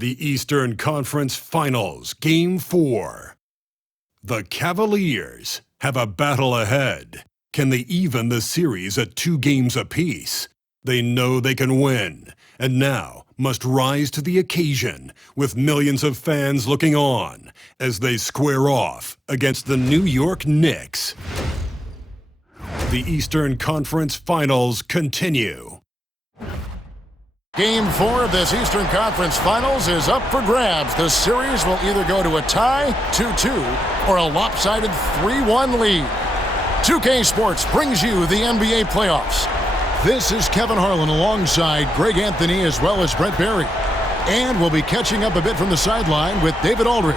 The Eastern Conference Finals, Game 4. The Cavaliers have a battle ahead. Can they even the series at 2 games apiece? They know they can win, and now must rise to the occasion with millions of fans looking on as they square off against the New York Knicks. The Eastern Conference Finals continue. Game 4 of this Eastern Conference Finals is up for grabs. The series will either go to a tie, 2-2, or a lopsided 3-1 lead. 2K Sports brings you the NBA playoffs. This is Kevin Harlan alongside Greg Anthony as well as Brett Barry. And we'll be catching up a bit from the sideline with David Aldridge.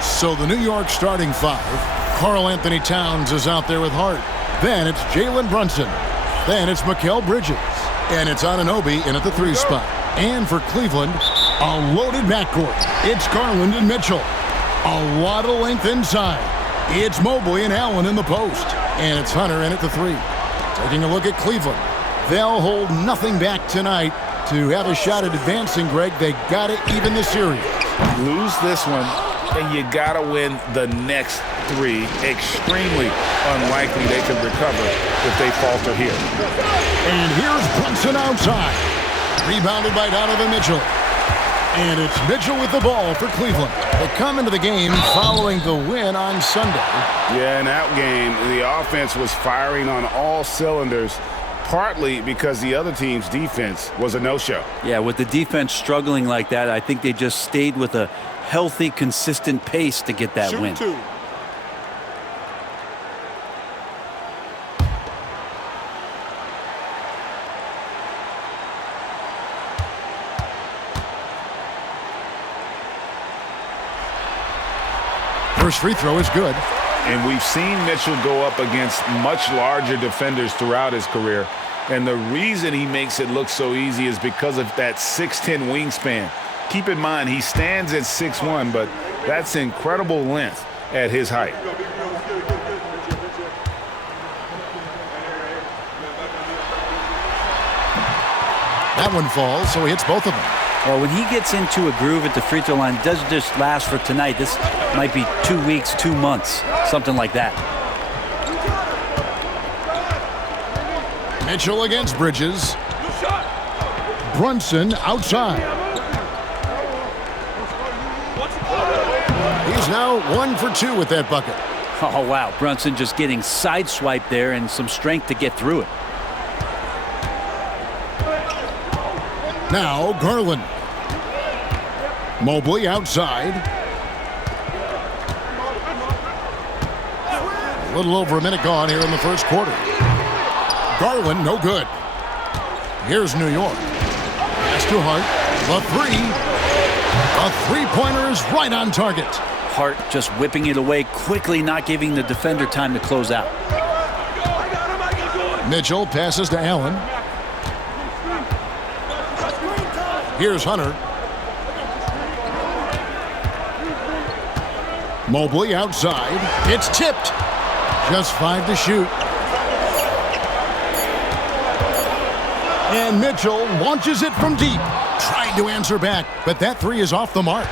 So the New York starting 5. Karl Anthony Towns is out there with Hart. Then it's Jalen Brunson. Then it's Mikal Bridges. And it's Anunoby in at the 3 spot. And for Cleveland, a loaded backcourt. It's Garland and Mitchell. A lot of length inside. It's Mobley and Allen in the post. And it's Hunter in at the 3. Taking a look at Cleveland. They'll hold nothing back tonight to have a shot at advancing, Greg. They got to even the series. Lose this one, and you got to win the next 3. Extremely unlikely they could recover if they falter here. And here's Brunson outside. Rebounded by Donovan Mitchell. And it's Mitchell with the ball for Cleveland. They come into the game following the win on Sunday. Yeah, in that game, the offense was firing on all cylinders, partly because the other team's defense was a no-show. Yeah, with the defense struggling like that, I think they just stayed with a healthy, consistent pace to get that win. Two. First free throw is good. And we've seen Mitchell go up against much larger defenders throughout his career. And the reason he makes it look so easy is because of that 6'10" wingspan. Keep in mind, he stands at 6'1", but that's incredible length at his height. That one falls, so he hits both of them. Well, when he gets into a groove at the free throw line, it doesn't just last for tonight. This might be 2 weeks, 2 months, something like that. Mitchell against Bridges. Brunson outside. He's now 1 for 2 with that bucket. Oh, wow. Brunson just getting sideswiped there and some strength to get through it. Now Garland. Mobley outside. A little over a minute gone here in the first quarter. Garland, no good. Here's New York. Pass to Hart. The 3. A 3-pointer is right on target. Hart just whipping it away quickly, not giving the defender time to close out. Mitchell passes to Allen. Here's Hunter. Mobley outside. It's tipped. Just 5 to shoot. And Mitchell launches it from deep. Tried to answer back, but that 3 is off the mark.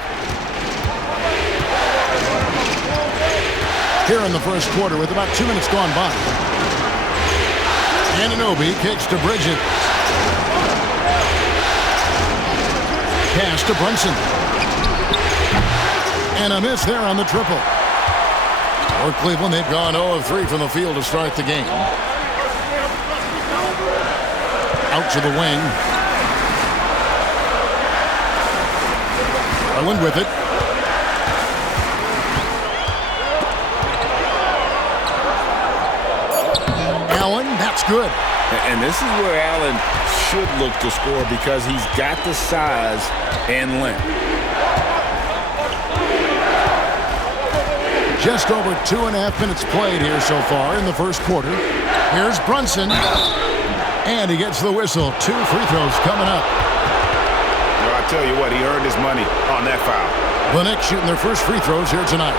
Here in the first quarter with about 2 minutes gone by. Anunoby kicks to Bridges. Pass to Brunson. And a miss there on the triple. For Cleveland, they've gone 0 of 3 from the field to start the game. Out to the wing. Garland with it. Allen, that's good. And this is where Allen should look to score because he's got the size and length. Just over 2.5 minutes played here so far in the first quarter. Here's Brunson. And he gets the whistle. 2 free throws coming up. Well, I tell you what, he earned his money on that foul. The Knicks shooting their first free throws here tonight.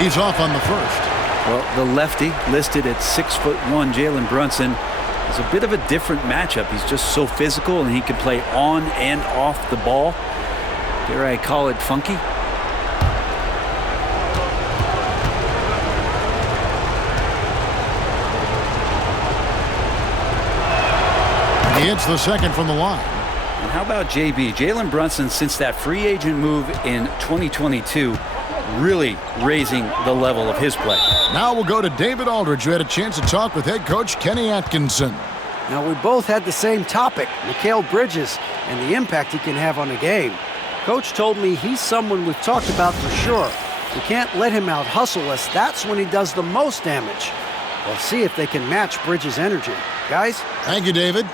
He's off on the first. Well, the lefty, listed at 6'1", Jalen Brunson, is a bit of a different matchup. He's just so physical, and he can play on and off the ball. Dare I call it funky? He hits the second from the line. And how about JB? Jalen Brunson, since that free agent move in 2022, really raising the level of his play. Now we'll go to David Aldridge, who had a chance to talk with head coach Kenny Atkinson. Now, we both had the same topic, Mikal Bridges, and the impact he can have on a game. Coach told me he's someone we've talked about for sure. We can't let him out-hustle us. That's when he does the most damage. We'll see if they can match Bridges' energy. Guys? Thank you, David.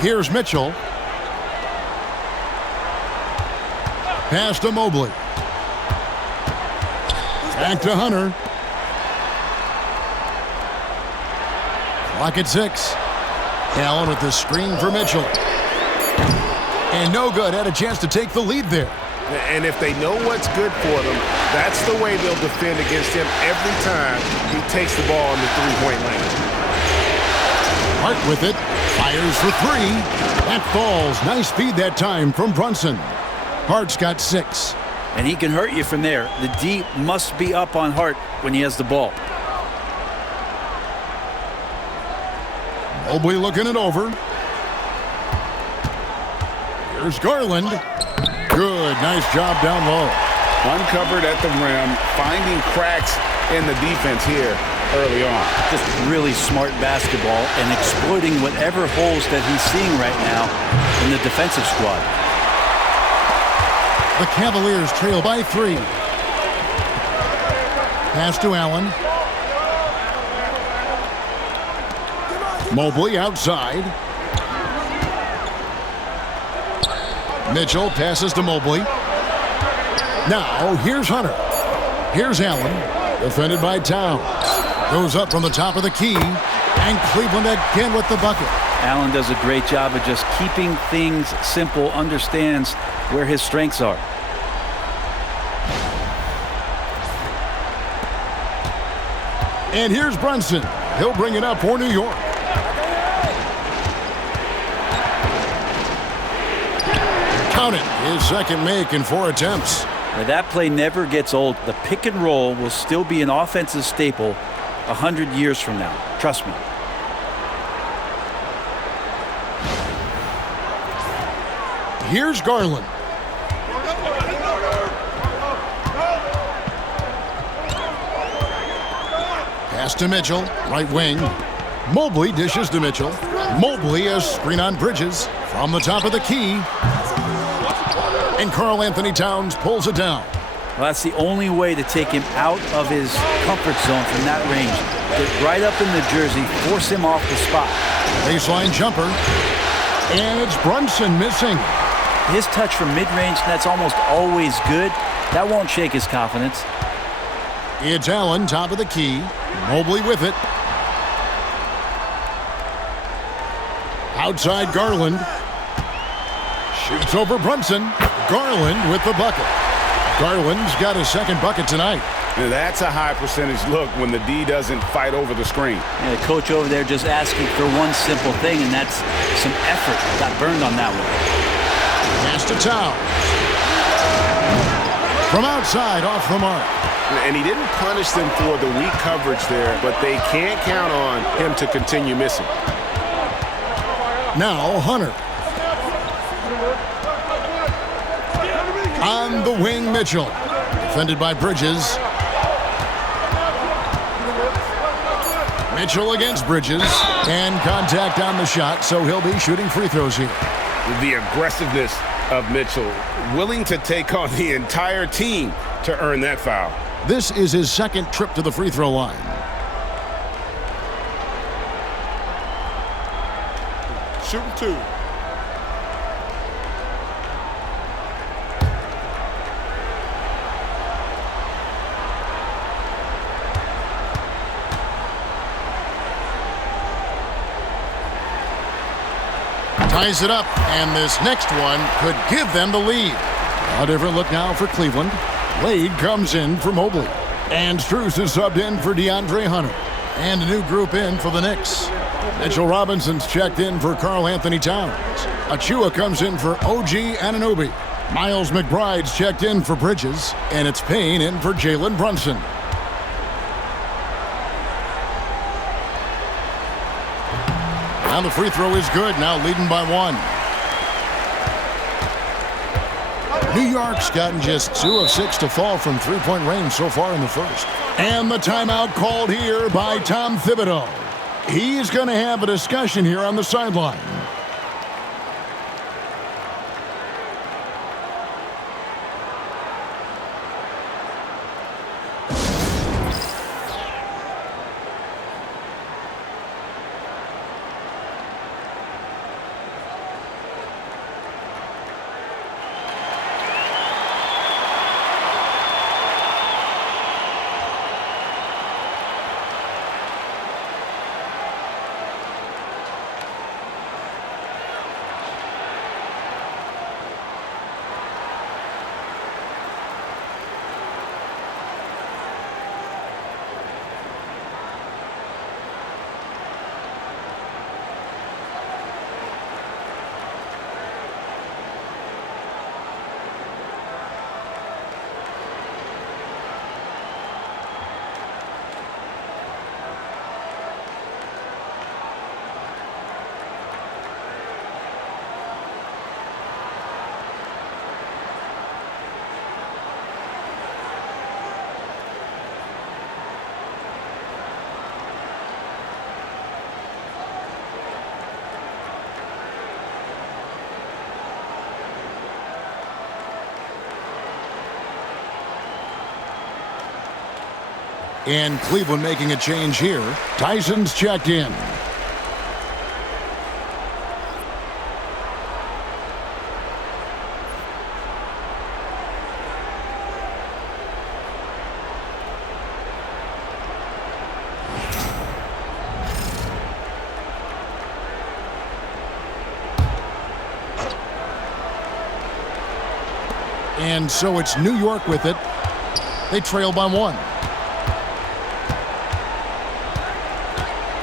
Here's Mitchell. Pass to Mobley. Back to Hunter. Clock at 6. Allen with the screen for Mitchell. And no good. Had a chance to take the lead there. And if they know what's good for them, that's the way they'll defend against him every time he takes the ball in the three-point lane. Hart with it. Fires for 3. That falls. Nice feed that time from Brunson. Hart's got 6. And he can hurt you from there. The D must be up on Hart when he has the ball. Mobley looking it over. Here's Garland. Good. Nice job down low. Uncovered at the rim, finding cracks in the defense here early on. Just really smart basketball and exploiting whatever holes that he's seeing right now in the defensive squad. The Cavaliers trail by 3. Pass to Allen. Mobley outside. Mitchell passes to Mobley. Now here's Hunter. Here's Allen. Defended by Towns. Goes up from the top of the key. And Cleveland again with the bucket. Allen does a great job of just keeping things simple, understands where his strengths are. And here's Brunson. He'll bring it up for New York. Count it. His second make in 4 attempts. Now that play never gets old. The pick and roll will still be an offensive staple 100 years from now. Trust me. Here's Garland. Pass to Mitchell, right wing. Mobley dishes to Mitchell. Mobley a screen on Bridges from the top of the key. And Karl Anthony Towns pulls it down. Well, that's the only way to take him out of his comfort zone from that range. Get right up in the jersey, force him off the spot. Baseline jumper. And it's Brunson missing. His touch from mid-range, that's almost always good. That won't shake his confidence. It's Allen, top of the key. Mobley with it. Outside Garland. Shoots over Brunson. Garland with the bucket. Garland's got his second bucket tonight. Now that's a high percentage look when the D doesn't fight over the screen. Yeah, the coach over there just asking for one simple thing, and that's some effort. Got burned on that one. Pass to Towns. From outside, off the mark. And he didn't punish them for the weak coverage there, but they can't count on him to continue missing. Now Hunter. On the wing, Mitchell. Defended by Bridges. Mitchell against Bridges. And contact on the shot, so he'll be shooting free throws here. The aggressiveness of Mitchell, willing to take on the entire team to earn that foul. This is his second trip to the free throw line. Shooting two. Ties it up, and this next one could give them the lead. A different look now for Cleveland. Wade comes in for Mobley. And Strus is subbed in for DeAndre Hunter. And a new group in for the Knicks. Mitchell Robinson's checked in for Karl Anthony Towns. Achua comes in for OG Anunoby. Miles McBride's checked in for Bridges. And it's Payne in for Jalen Brunson. And the free throw is good, now leading by one. New York's gotten just 2 of 6 to fall from three-point range so far in the first. And the timeout called here by Tom Thibodeau. He's going to have a discussion here on the sideline. And Cleveland making a change here. Tyson's checked in. And so it's New York with it. They trail by one.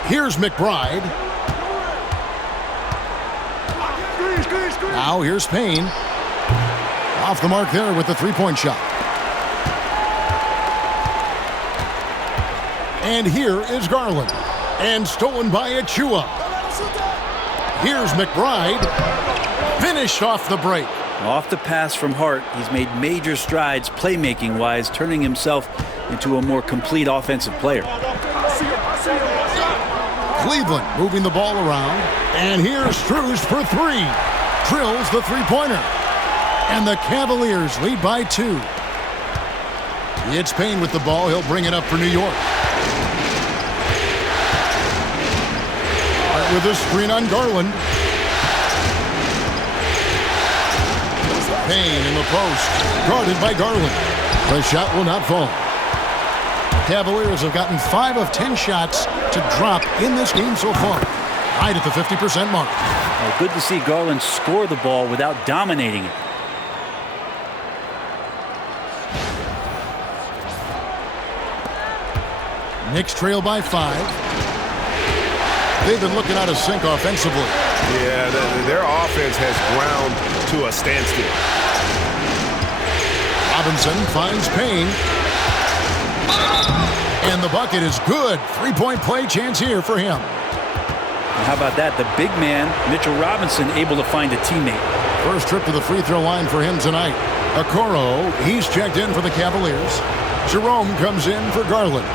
Here's McBride. Now here's Payne. Off the mark there with the three-point shot. And here is Garland. And stolen by Achua. Here's McBride. Finished off the break. Off the pass from Hart, he's made major strides playmaking-wise, turning himself into a more complete offensive player. Cleveland moving the ball around. And here's Strus for three. Drills the three-pointer. And the Cavaliers lead by 2. It's Payne with the ball. He'll bring it up for New York. Hart with a screen on Garland. Payne in the post. Guarded by Garland. The shot will not fall. Cavaliers have gotten 5 of 10 shots to drop in this game so far. Right at the 50% mark. Well, good to see Garland score the ball without dominating it. Knicks trail by 5. They've been looking out of sync offensively. Yeah, their offense has ground to a standstill. Robinson finds Payne. And the bucket is good. 3-point play chance here for him. And how about that? The big man, Mitchell Robinson, able to find a teammate. First trip to the free throw line for him tonight. Okoro, he's checked in for the Cavaliers. Jerome comes in for Garland.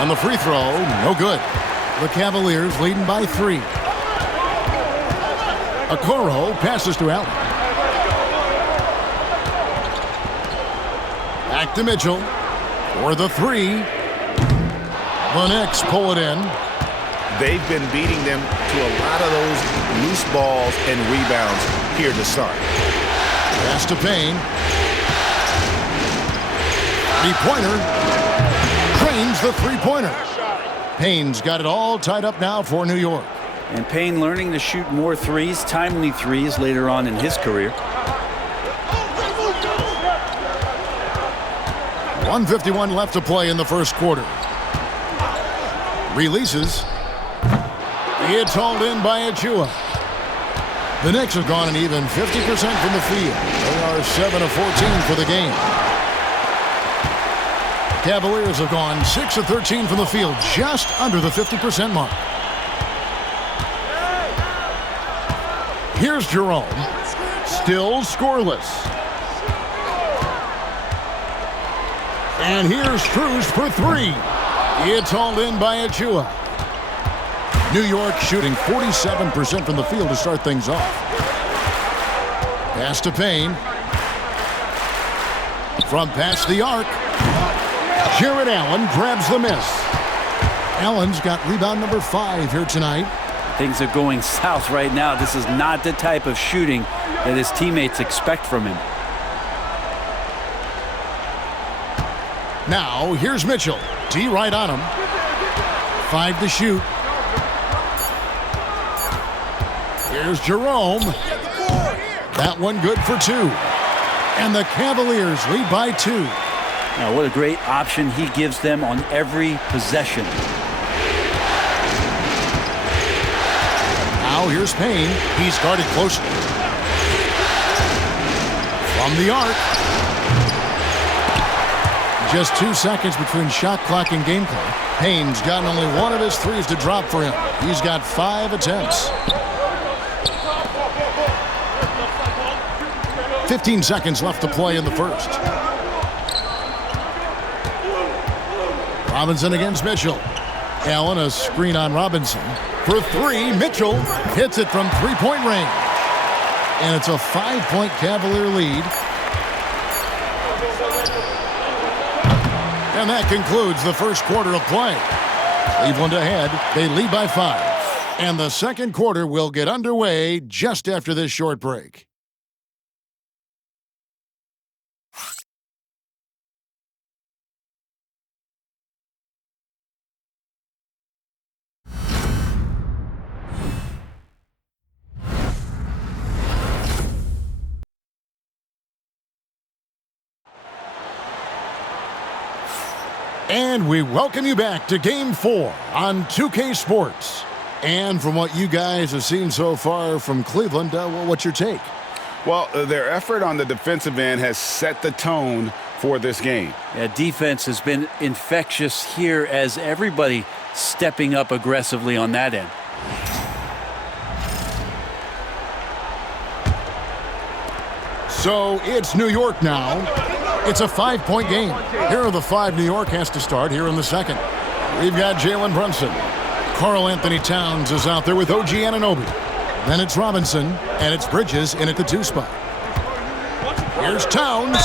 On the free throw, no good. The Cavaliers leading by 3. Okoro passes to Allen. Back to Mitchell for the 3. The Knicks pull it in. They've been beating them to a lot of those loose balls and rebounds here to start. Pass to Payne. 3-pointer. Drains the 3-pointer. Payne's got it all tied up now for New York. And Payne learning to shoot more threes, timely threes later on in his career. 1:51 left to play in the first quarter. Releases. It's hauled in by Achua. The Knicks have gone an even 50% from the field. They are 7 of 14 for the game. Cavaliers have gone 6 of 13 from the field, just under the 50% mark. Here's Jerome, still scoreless. And here's Strus for 3. It's hauled in by Achua. New York shooting 47% from the field to start things off. Pass to Payne. From past the arc. Jared Allen grabs the miss. Allen's got rebound number 5 here tonight. Things are going south right now. This is not the type of shooting that his teammates expect from him. Now, here's Mitchell. D right on him. 5 to shoot. Here's Jerome. That one good for 2. And the Cavaliers lead by 2. Now, what a great option he gives them on every possession. Now here's Payne. He's guarded closely. From the arc. Just 2 seconds between shot clock and game clock. Payne's gotten only 1 of his threes to drop for him. He's got 5 attempts. 15 seconds left to play in the first. Robinson against Mitchell. Allen, a screen on Robinson. For 3, Mitchell hits it from 3-point range. And it's a 5-point Cavalier lead. And that concludes the first quarter of play. Cleveland ahead. They lead by 5. And the second quarter will get underway just after this short break. And we welcome you back to Game 4 on 2K Sports. And from what you guys have seen so far from Cleveland, what's your take? Well, their effort on the defensive end has set the tone for this game. Yeah, defense has been infectious here as everybody stepping up aggressively on that end. So it's New York now. It's a 5-point game. Here are the 5 New York has to start here in the second. We've got Jalen Brunson. Karl Anthony Towns is out there with OG Anunoby. Then it's Robinson, and it's Bridges in at the 2 spot. Here's Towns,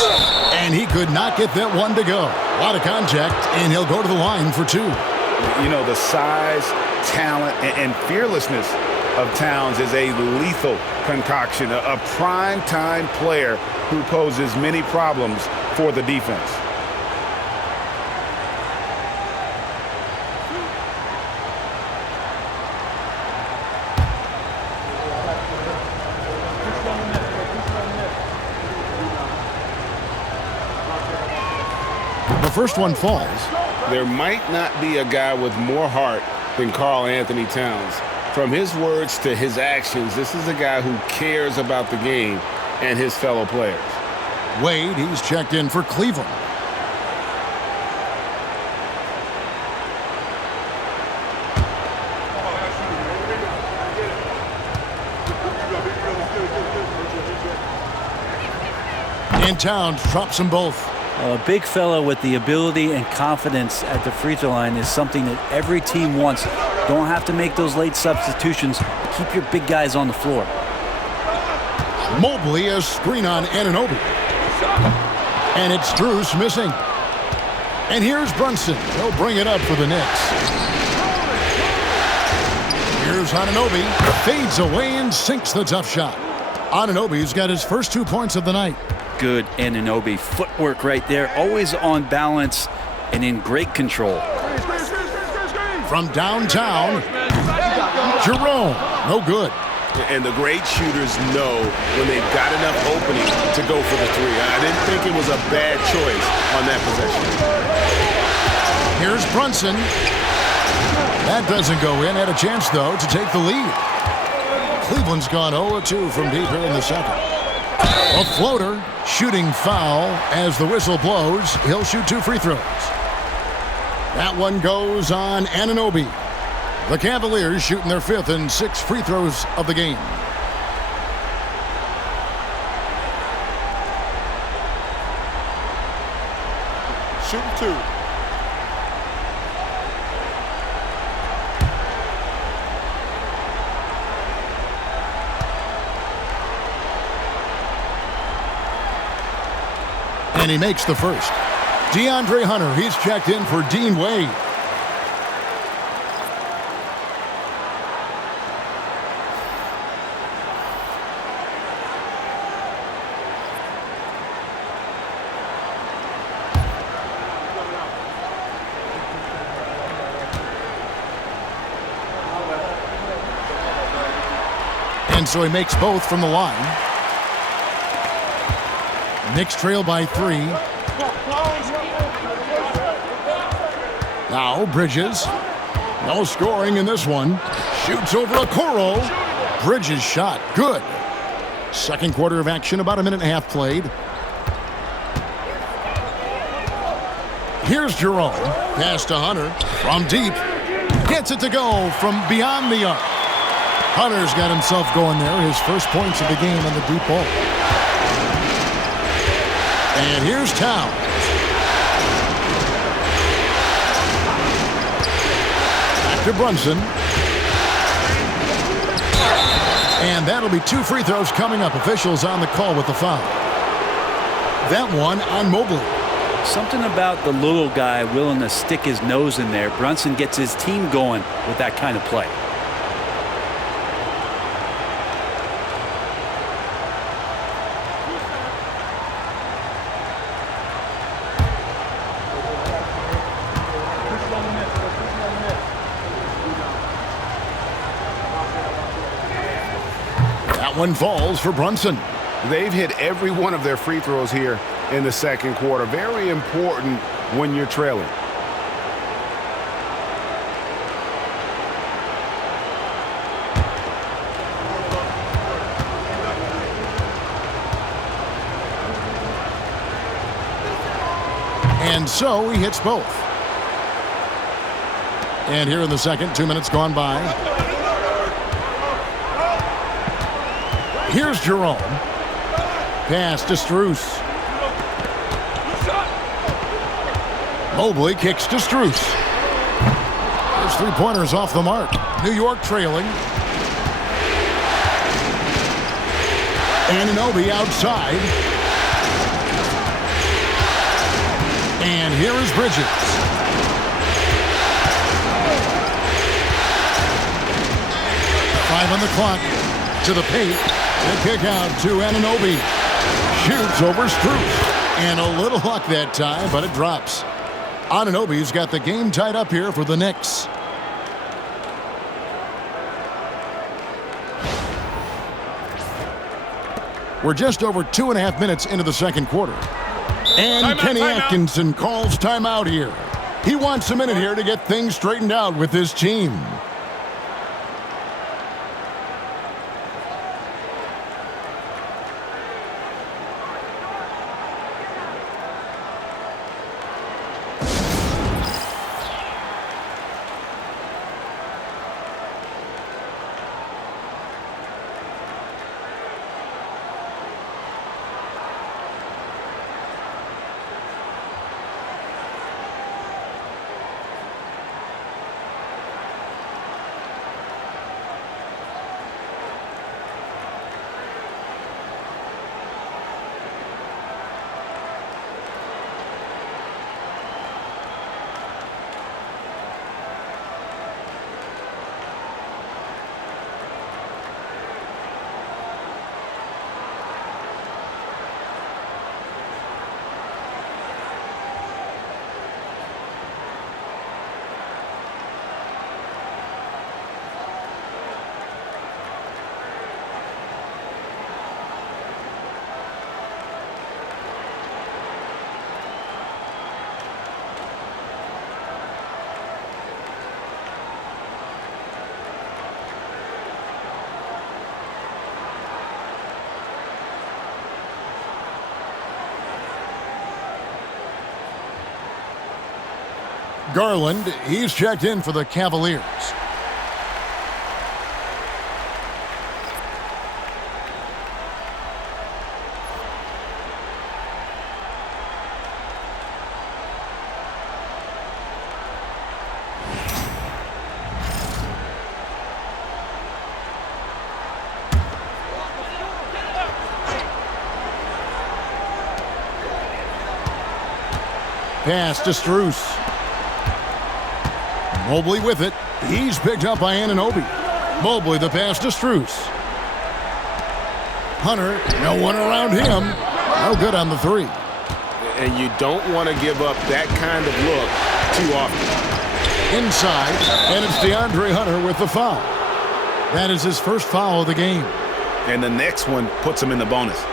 and he could not get that one to go. A lot of contact, and he'll go to the line for 2. You know, the size, talent, and fearlessness of Towns is a lethal concoction, a prime-time player who poses many problems for the defense. The first one falls. There might not be a guy with more heart than Karl Anthony Towns. From his words to his actions, this is a guy who cares about the game and his fellow players. Wade, he's checked in for Cleveland. And Towns drops them both. A big fella with the ability and confidence at the free throw line is something that every team wants. Don't have to make those late substitutions. Keep your big guys on the floor. Mobley a screen on Anunoby. And it's Strus missing. And here's Brunson. He'll bring it up for the Knicks. Here's Anunoby. Fades away and sinks the tough shot. Anunoby's got his first 2 points of the night. Good Anunoby. Footwork right there. Always on balance and in great control. From downtown, Jerome. No good. And the great shooters know when they've got enough opening to go for the 3. I didn't think it was a bad choice on that possession. Here's Brunson. That doesn't go in. Had a chance, though, to take the lead. Cleveland's gone 0-2 from deep here in the second. A floater, shooting foul as the whistle blows. He'll shoot 2 free throws. That one goes on Anunoby. The Cavaliers shooting their 5th and 6th free throws of the game. Shoot 2. And he makes the first. DeAndre Hunter, he's checked in for Dean Wade. And so he makes both from the line. Knicks trail by 3. Now Bridges. No scoring in this one. Shoots over Okoro. Bridges shot. Good. Second quarter of action, about a minute and a half played. Here's Jerome. Pass to Hunter from deep. Gets it to go from beyond the arc. Hunter's got himself going there. His first points of the game on the deep ball. And here's Towns. Back to Brunson. And that'll be 2 free throws coming up. Officials on the call with the foul. That one on Mobley. Something about the little guy willing to stick his nose in there. Brunson gets his team going with that kind of play. One falls for Brunson. They've hit every one of their free throws here in the second quarter. Very important when you're trailing. And so he hits both. And here in the second, 2 minutes gone by. Here's Jerome. Pass to Strus. Mobley kicks to Strus. First three-pointers off the mark. New York trailing. Anunoby outside. And here is Bridges. Five on the clock. To the paint. And kick out to Anunoby. Shoots over Strus. And a little luck that time, but it drops. Anunoby's got the game tied up here for the Knicks. We're just over 2.5 minutes into the second quarter. And Kenny Atkinson calls timeout here. He wants a minute here to get things straightened out with his team. Garland, he's checked in for the Cavaliers. Pass to Strus. Mobley with it. He's picked up by Anunoby. Mobley the pass to Strus. Hunter, no one around him. No good on the three. And you don't want to give up that kind of look too often. Inside, and it's DeAndre Hunter with the foul. That is his first foul of the game. And the next one puts him in the bonus.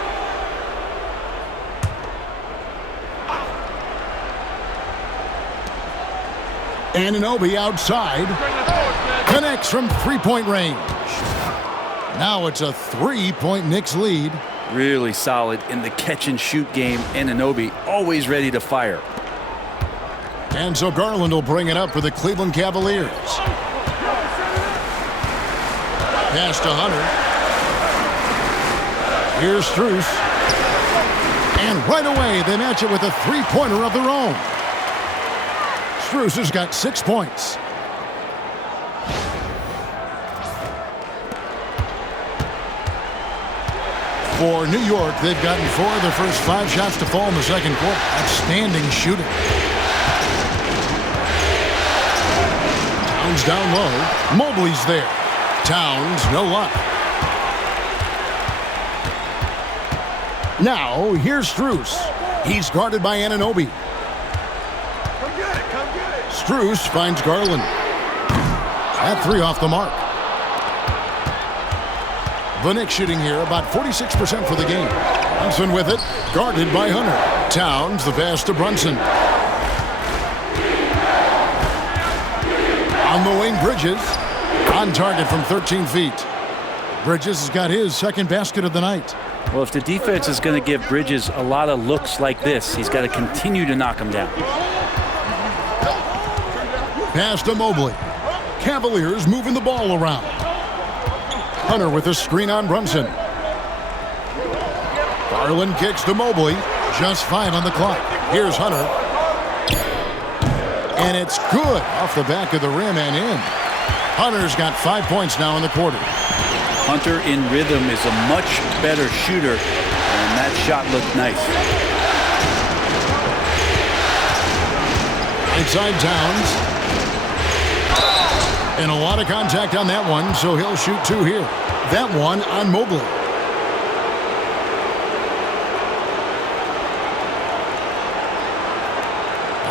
Anunoby outside. Connects from three-point range. Now it's a three-point Knicks lead. Really solid in the catch-and-shoot game. Anunoby always ready to fire. And so Garland will bring it up for the Cleveland Cavaliers. Pass to Hunter. Here's Strus. And right away they match it with a three-pointer of their own. Strus has got 6 points. For New York, they've gotten 4 of their first 5 shots to fall in the second quarter. Outstanding shooting. Towns down low. Mobley's there. Towns, no luck. Now, here's Strus. He's guarded by Anunoby. Strus finds Garland. At 3 off the mark. The Knicks shooting here about 46% for the game. Brunson with it, guarded by Hunter. Towns, the pass to Brunson. On the wing, Bridges. On target from 13 feet. Bridges has got his second basket of the night. Well, if the defense is going to give Bridges a lot of looks like this, he's got to continue to knock him down. Pass to Mobley. Cavaliers moving the ball around. Hunter with a screen on Brunson. Garland kicks to Mobley. Just 5 on the clock. Here's Hunter. And it's good off the back of the rim and in. Hunter's got 5 points now in the quarter. Hunter in rhythm is a much better shooter, and that shot looked nice. Inside Towns. And a lot of contact on that one, so he'll shoot 2 here. That one on Mobley.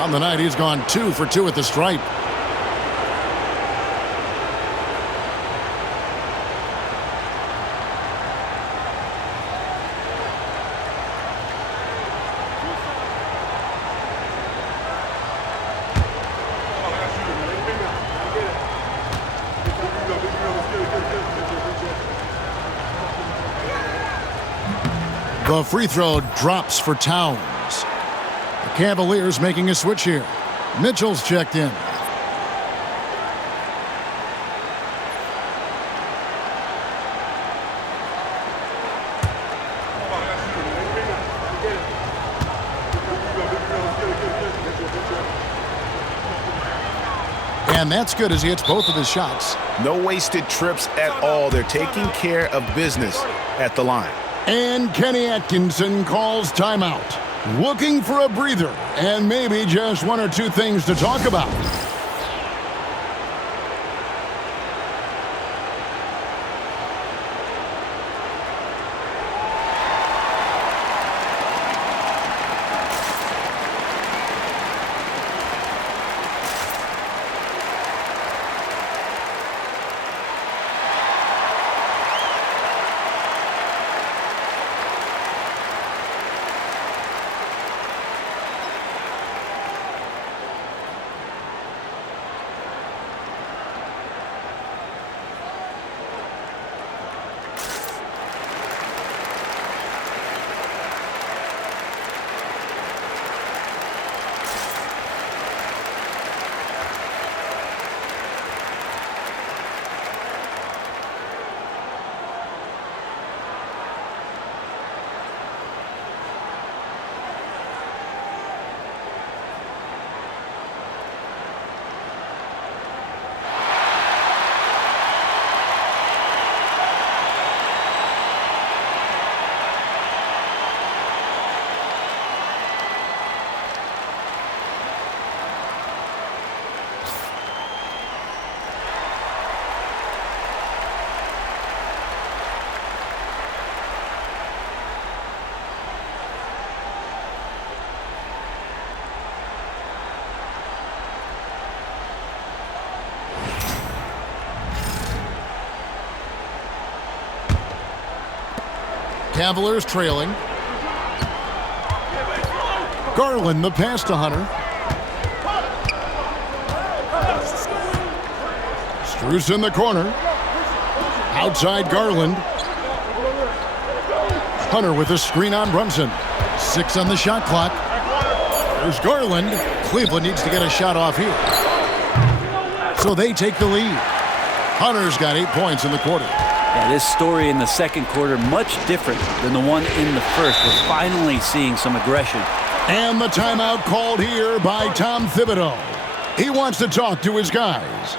On the night, he's gone 2 for 2 at the stripe. The free throw drops for Towns. The Cavaliers making a switch here. Mitchell's checked in. And that's good as he hits both of his shots. No wasted trips at all. They're taking care of business at the line. And Kenny Atkinson calls timeout. Looking for a breather and maybe just 1 or 2 things to talk about. Cavaliers trailing. Garland the pass to Hunter. Strus in the corner. Outside Garland. Hunter with a screen on Brunson. 6 on the shot clock. There's Garland. Cleveland needs to get a shot off here. So they take the lead. Hunter's got 8 points in the quarter. Yeah, this story in the second quarter much different than the one in the first. We're finally seeing some aggression. And the timeout called here by Tom Thibodeau. He wants to talk to his guys.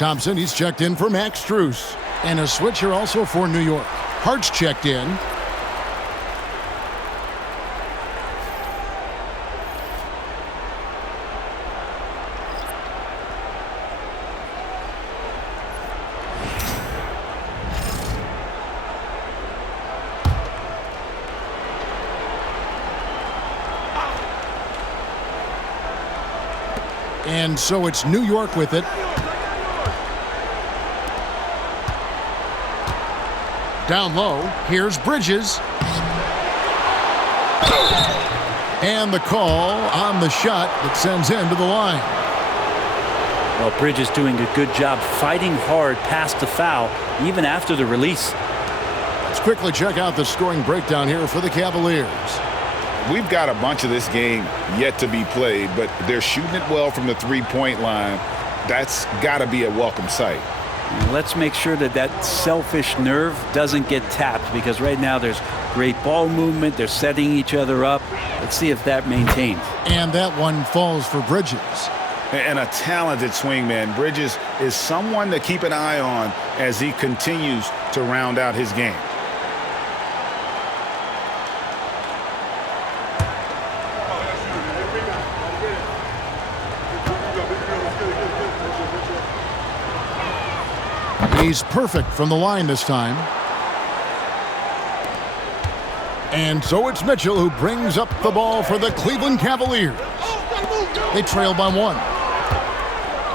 Thompson, he's checked in for Max Strus. And a switch here also for New York. Hart's checked in. And so it's New York with it. Down low, here's Bridges. And the call on the shot that sends him to the line. Well, Bridges doing a good job fighting hard past the foul, even after the release. Let's quickly check out the scoring breakdown here for the Cavaliers. We've got a bunch of this game yet to be played, but they're shooting it well from the three-point line. That's got to be a welcome sight. Let's make sure that that selfish nerve doesn't get tapped, because right now there's great ball movement. They're setting each other up. Let's see if that maintains. And that one falls for Bridges. And a talented swingman. Bridges is someone to keep an eye on as he continues to round out his game. He's perfect from the line this time. And so it's Mitchell who brings up the ball for the Cleveland Cavaliers. They trail by 1.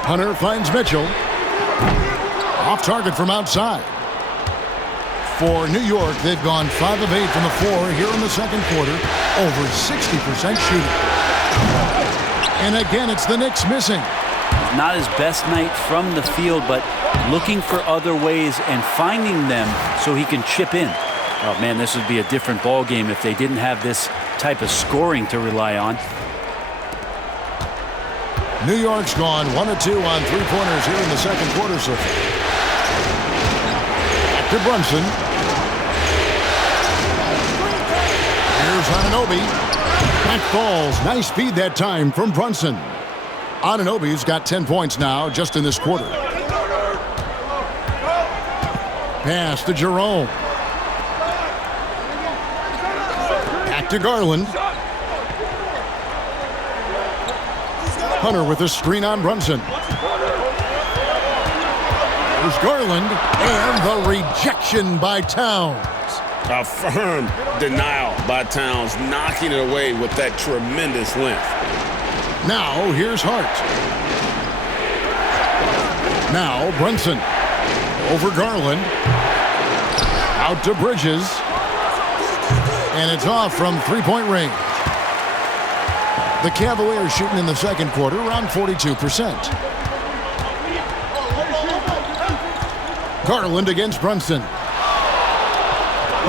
Hunter finds Mitchell. Off target from outside. For New York, they've gone 5 of 8 from the floor here in the second quarter. Over 60% shooting. And again, it's the Knicks missing. Not his best night from the field, but looking for other ways and finding them so he can chip in. Oh man, this would be a different ball game if they didn't have this type of scoring to rely on. New York's gone 1 of 2 on three-pointers here in the second quarter so far. Back to Brunson. Here's Anunoby. That falls. Nice feed that time from Brunson. Anunoby's got 10 points now just in this quarter. Pass to Jerome. Back to Garland. Hunter with a screen on Brunson. There's Garland, and the rejection by Towns. A firm denial by Towns, knocking it away with that tremendous length. Now here's Hart. Now Brunson. Over Garland. Out to Bridges. And it's off from three-point range. The Cavaliers shooting in the second quarter around 42%. Garland against Brunson.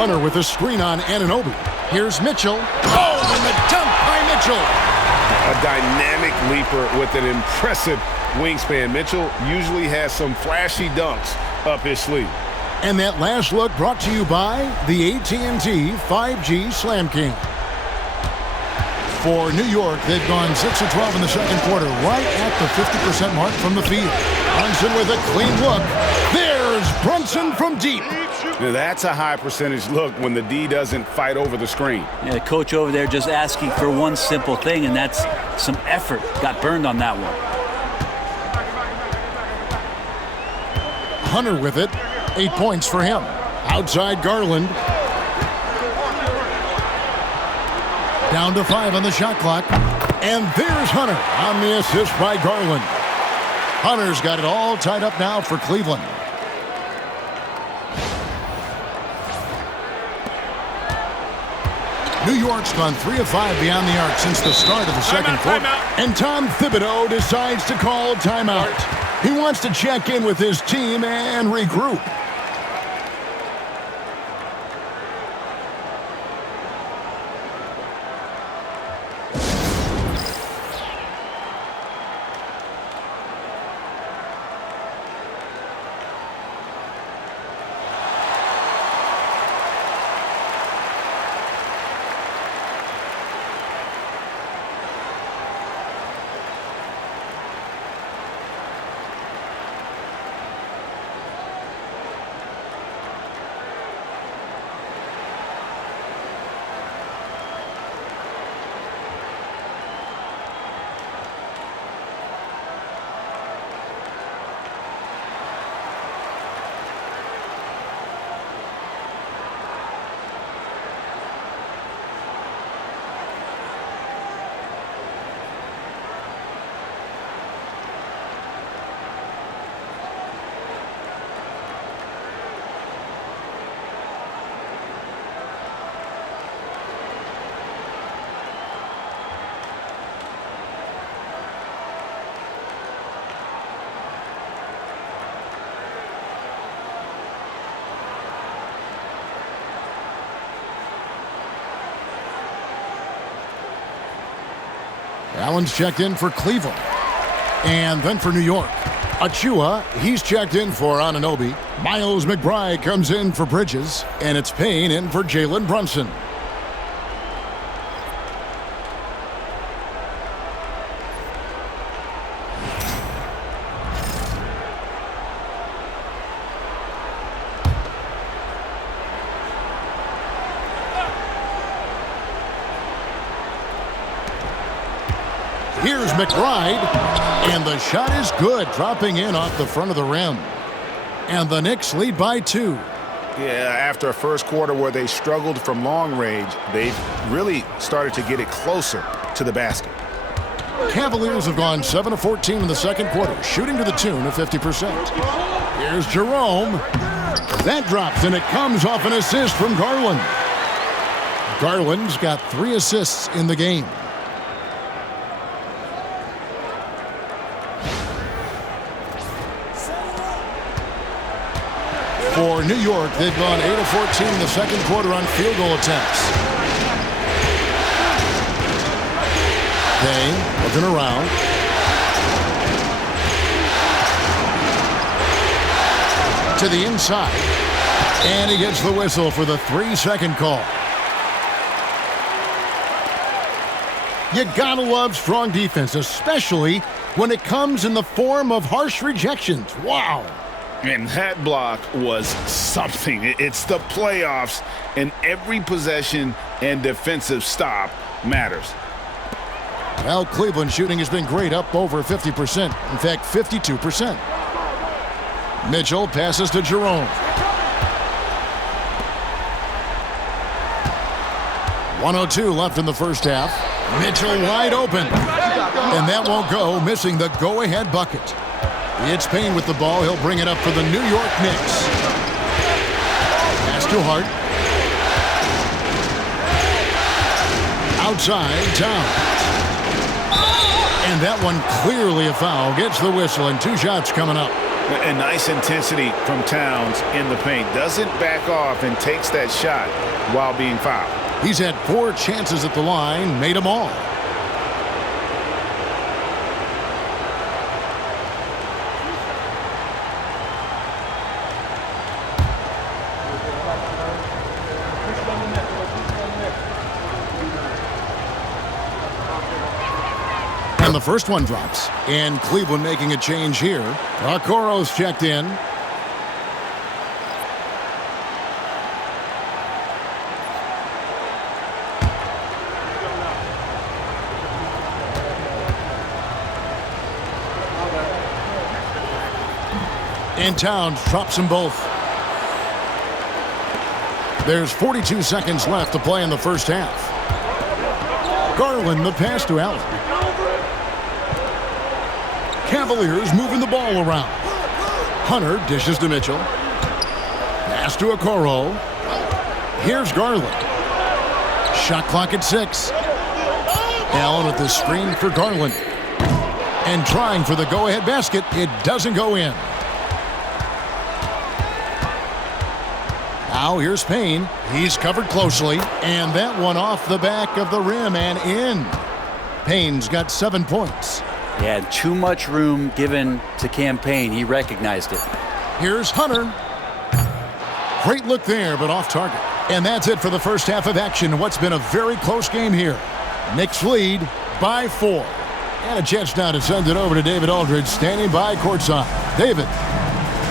Hunter with a screen on Anunoby. Here's Mitchell. Oh, and the dunk by Mitchell. A dynamic leaper with an impressive wingspan. Mitchell usually has some flashy dunks up his sleeve. And that last look brought to you by the AT&T 5G Slam King. For New York, they've gone 6 of 12 in the second quarter, right at the 50% mark from the field. Brunson with a clean look. There's Brunson from deep. Now that's a high percentage look when the D doesn't fight over the screen. Yeah, the coach over there just asking for one simple thing, and that's some effort. Got burned on that one. Hunter with it. 8 points for him. Outside Garland. Down to 5 on the shot clock. And there's Hunter on the assist by Garland. Hunter's got it all tied up now for Cleveland. New York's gone 3 of 5 beyond the arc since the start of the second quarter. And Tom Thibodeau decides to call timeout. He wants to check in with his team and regroup. Allen's checked in for Cleveland. And then for New York, Achua, he's checked in for Anunoby. Miles McBride comes in for Bridges. And it's Payne in for Jalen Brunson. Here's McBride, and the shot is good, dropping in off the front of the rim. And the Knicks lead by 2. Yeah, after a first quarter where they struggled from long range, they've really started to get it closer to the basket. Cavaliers have gone 7 of 14 in the second quarter, shooting to the tune of 50%. Here's Jerome. That drops, and it comes off an assist from Garland. Garland's got 3 assists in the game. For New York, they've gone 8 of 14 in the second quarter on field goal attempts. Payne looking around. To the inside. And he gets the whistle for the 3-second call. You gotta love strong defense, especially when it comes in the form of harsh rejections. Wow. And that block was something. It's the playoffs, and every possession and defensive stop matters. Well, Cleveland shooting has been great, up over 50%. In fact, 52%. Mitchell passes to Jerome. 1:02 left in the first half. Mitchell wide open. And that won't go, missing the go-ahead bucket. It's Payne with the ball. He'll bring it up for the New York Knicks. Pass to Hart. Outside, Towns. And that one clearly a foul. Gets the whistle, and 2 shots coming up. A nice intensity from Towns in the paint. Doesn't back off and takes that shot while being fouled. He's had 4 chances at the line, made them all. And the first one drops. And Cleveland making a change here. Okoro's checked in. And Towns drops them both. There's 42 seconds left to play in the first half. Garland the pass to Allen. Cavaliers moving the ball around. Hunter dishes to Mitchell. Pass to Okoro. Here's Garland. Shot clock at 6. Allen with the screen for Garland. And trying for the go-ahead basket. It doesn't go in. Now here's Payne. He's covered closely. And that one off the back of the rim and in. Payne's got 7 points. Yeah, too much room given to Payne. He recognized it. Here's Hunter. Great look there, but off target. And that's it for the first half of action. What's been a very close game here. Knicks lead by 4. And a chance now to send it over to David Aldridge, standing by courtside. David.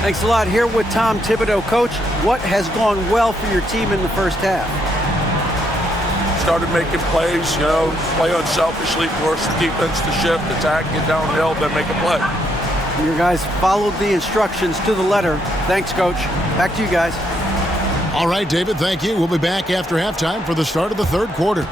Thanks a lot. Here with Tom Thibodeau. Coach, what has gone well for your team in the first half? Started making plays, play unselfishly, force the defense to shift, attack, get downhill, then make a play. Your guys followed the instructions to the letter. Thanks, Coach. Back to you guys. All right, David, thank you. We'll be back after halftime for the start of the third quarter.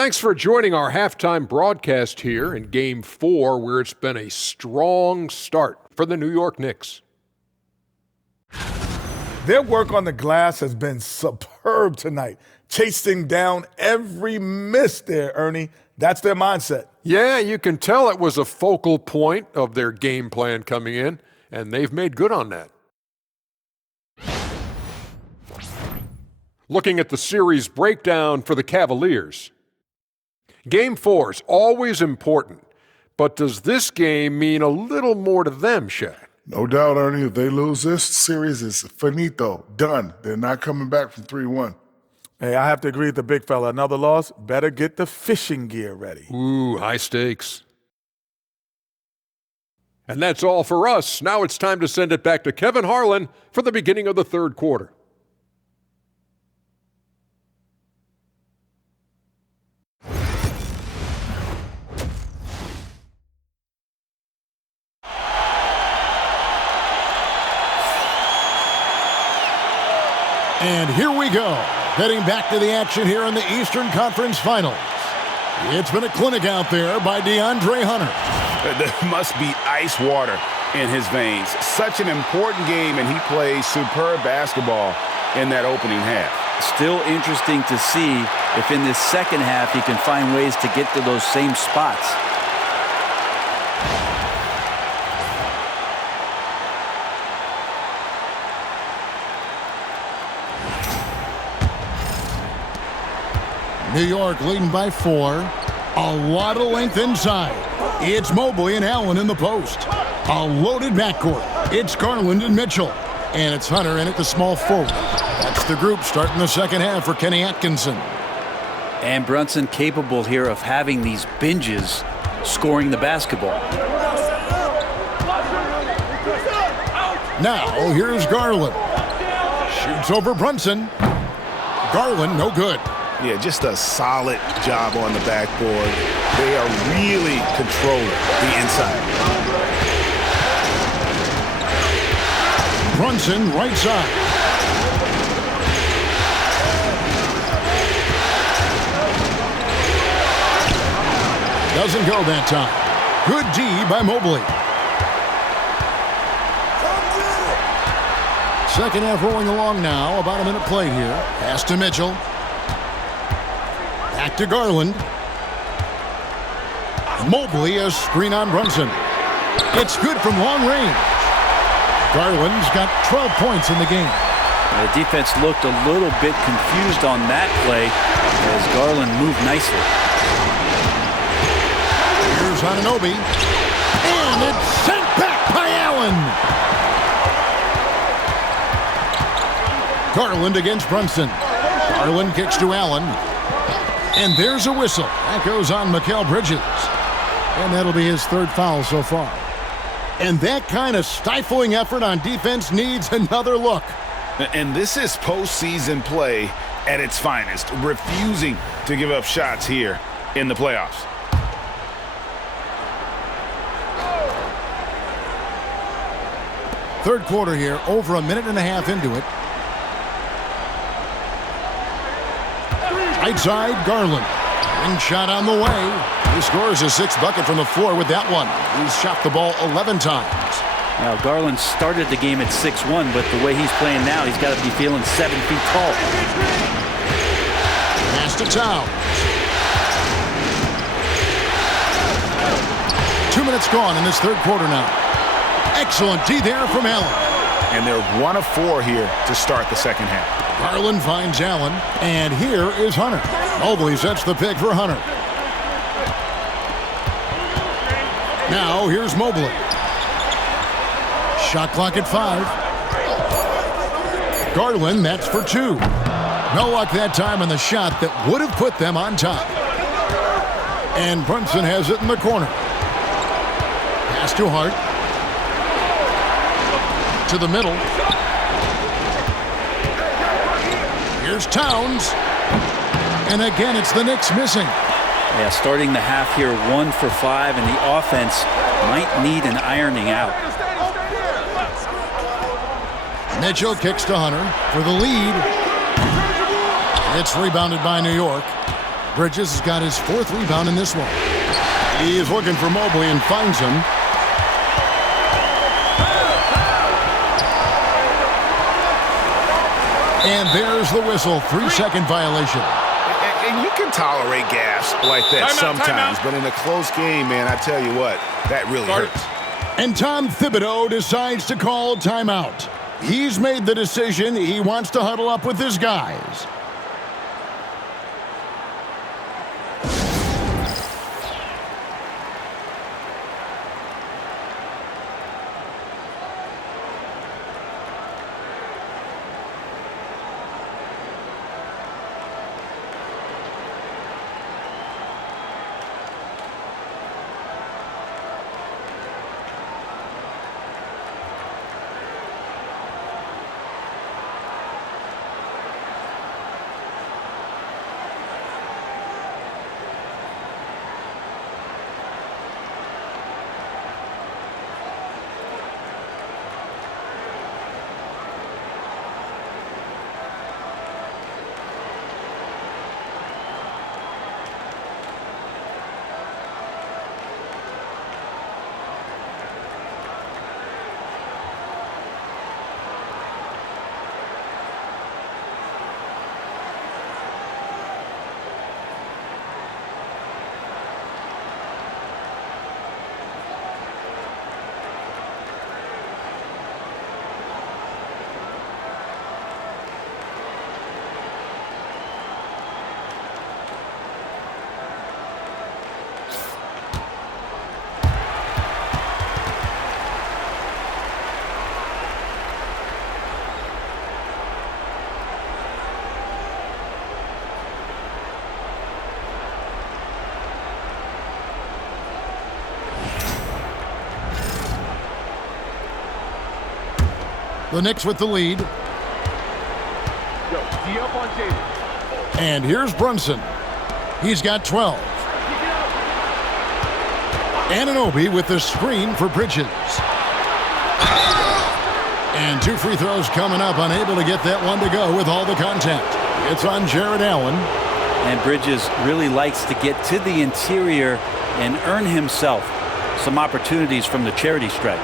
Thanks for joining our halftime broadcast here in Game 4, where it's been a strong start for the New York Knicks. Their work on the glass has been superb tonight, chasing down every miss there, Ernie. That's their mindset. Yeah, you can tell it was a focal point of their game plan coming in, and they've made good on that. Looking at the series breakdown for the Cavaliers. Game 4 is always important, but does this game mean a little more to them, Shaq? No doubt, Ernie. If they lose this series, it's finito, done. They're not coming back from 3-1. Hey, I have to agree with the big fella. Another loss, better get the fishing gear ready. Ooh, high stakes. And that's all for us. Now it's time to send it back to Kevin Harlan for the beginning of the third quarter. And here we go, heading back to the action here in the Eastern Conference Finals. It's been a clinic out there by DeAndre Hunter. There must be ice water in his veins. Such an important game, and he plays superb basketball in that opening half. Still interesting to see if in this second half he can find ways to get to those same spots. New York leading by 4. A lot of length inside. It's Mobley and Allen in the post. A loaded backcourt. It's Garland and Mitchell. And it's Hunter in at the small forward. That's the group starting the second half for Kenny Atkinson. And Brunson capable here of having these binges scoring the basketball. Now here's Garland. Shoots over Brunson. Garland no good. Yeah, just a solid job on the backboard. They are really controlling the inside. Brunson right side. Doesn't go that time. Good D by Mobley. Second half rolling along now. About a minute played here. Pass to Mitchell. Back to Garland. Mobley a screen on Brunson. It's good from long range. Garland's got 12 points in the game. The defense looked a little bit confused on that play as Garland moved nicely. Here's Anunoby. And it's sent back by Allen. Garland against Brunson. Garland kicks to Allen. And there's a whistle. That goes on Mikal Bridges. And that'll be his third foul so far. And that kind of stifling effort on defense needs another look. And this is postseason play at its finest, refusing to give up shots here in the playoffs. Third quarter here, over a minute and a half into it. Right side, Garland. Ring shot on the way. He scores his sixth bucket from the floor with that one. He's shot the ball 11 times. Now, Garland started the game at 6'1", but the way he's playing now, he's got to be feeling 7 feet tall. Pass to Towns. 2 minutes gone in this third quarter now. Excellent D there from Allen. And they're 1 of 4 here to start the second half. Garland finds Allen, and here is Hunter. Mobley sets the pick for Hunter. Now here's Mobley. Shot clock at 5. Garland, that's for 2. No luck that time on the shot that would have put them on top. And Brunson has it in the corner. Pass to Hart. To the middle. Here's Towns. And again, it's the Knicks missing. Yeah, starting the half here 1 for 5, and the offense might need an ironing out. Mitchell kicks to Hunter for the lead. It's rebounded by New York. Bridges has got his 4th rebound in this one. He is looking for Mobley and finds him. And there's the whistle. 3-second violation. And you can tolerate gas like that sometimes, but in a close game, man, I tell you what, that really hurts. And Tom Thibodeau decides to call timeout. He's made the decision. He wants to huddle up with his guys. The Knicks with the lead. And here's Brunson. He's got 12. Anunoby with the screen for Bridges. And 2 free throws coming up, unable to get that one to go with all the contact. It's on Jared Allen. And Bridges really likes to get to the interior and earn himself some opportunities from the charity stripe.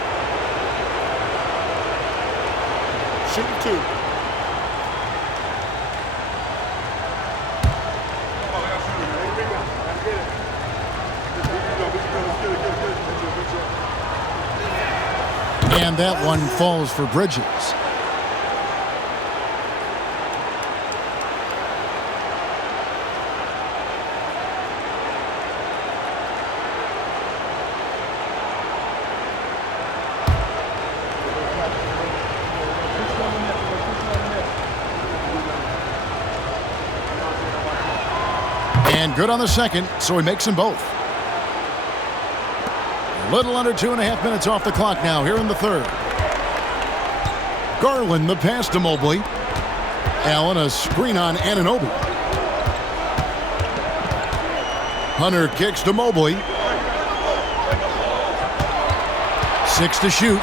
Shooting 2. And that one falls for Bridges. And good on the second, so he makes them both. A little under 2.5 minutes off the clock now here in the third. Garland the pass to Mobley. Allen a screen on Anunoby. Hunter kicks to Mobley. 6 to shoot.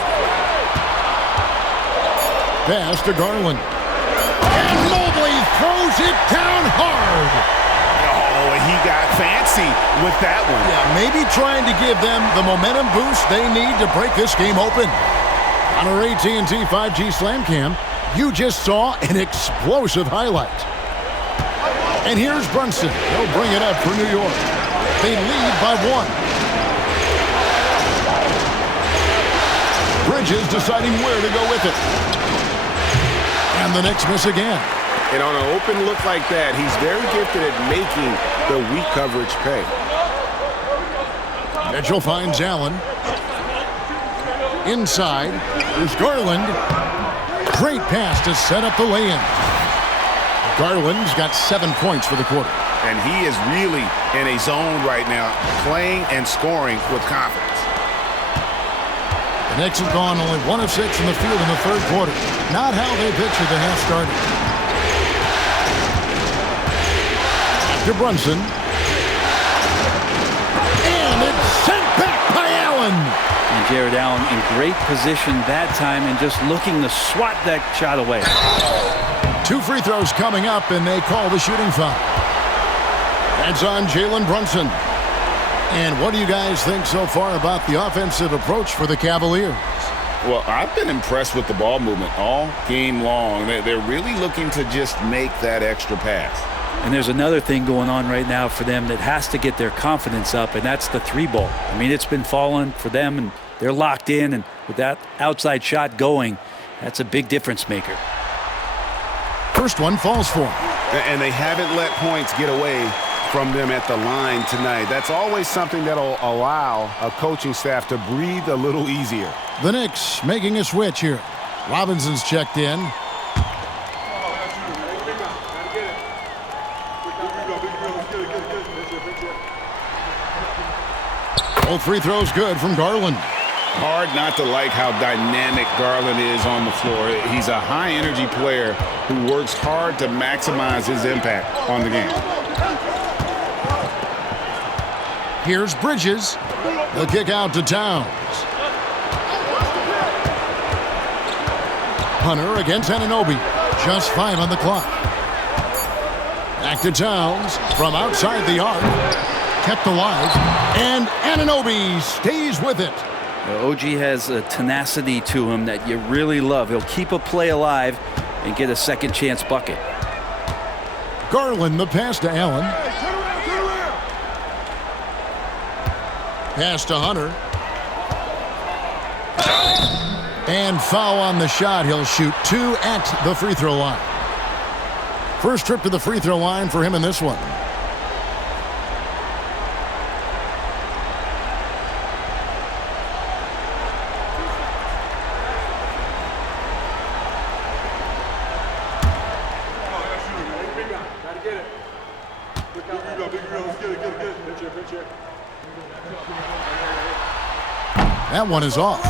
Pass to Garland. And Mobley throws it down hard. Oh, and he got fancy with that one. Yeah, maybe trying to give them the momentum boost they need to break this game open. On our AT&T 5G Slam Cam, you just saw an explosive highlight. And here's Brunson. He'll bring it up for New York. They lead by 1. Bridges deciding where to go with it. And the Knicks miss again. And on an open look like that, he's very gifted at making the weak coverage pay. Mitchell finds Allen. Inside, there's Garland. Great pass to set up the lay-in. Garland's got 7 points for the quarter. And he is really in a zone right now, playing and scoring with confidence. The Knicks have gone only 1 of 6 from the field in the third quarter. Not how they pictured the half started. To Brunson. And it's sent back by Allen. And Jared Allen in great position that time and just looking to swat that shot away. 2 free throws coming up, and they call the shooting foul. That's on Jalen Brunson. And what do you guys think so far about the offensive approach for the Cavaliers? Well, I've been impressed with the ball movement all game long. They're really looking to just make that extra pass. And there's another thing going on right now for them that has to get their confidence up, and that's the three ball. I mean, it's been falling for them, and they're locked in, and with that outside shot going, that's a big difference maker. First one falls for them. And they haven't let points get away from them at the line tonight. That's always something that'll allow a coaching staff to breathe a little easier. The Knicks making a switch here. Robinson's checked in. Both free throws good from Garland. Hard not to like how dynamic Garland is on the floor. He's a high-energy player who works hard to maximize his impact on the game. Here's Bridges. The kick out to Towns. Hunter against Anunoby. Just 5 on the clock. Back to Towns from outside the arc. Kept alive. And Anunoby stays with it. OG has a tenacity to him that you really love. He'll keep a play alive and get a second chance bucket. Garland the pass to Allen. Pass to Hunter. And foul on the shot. He'll shoot 2 at the free throw line. First trip to the free throw line for him in this one. That one is off.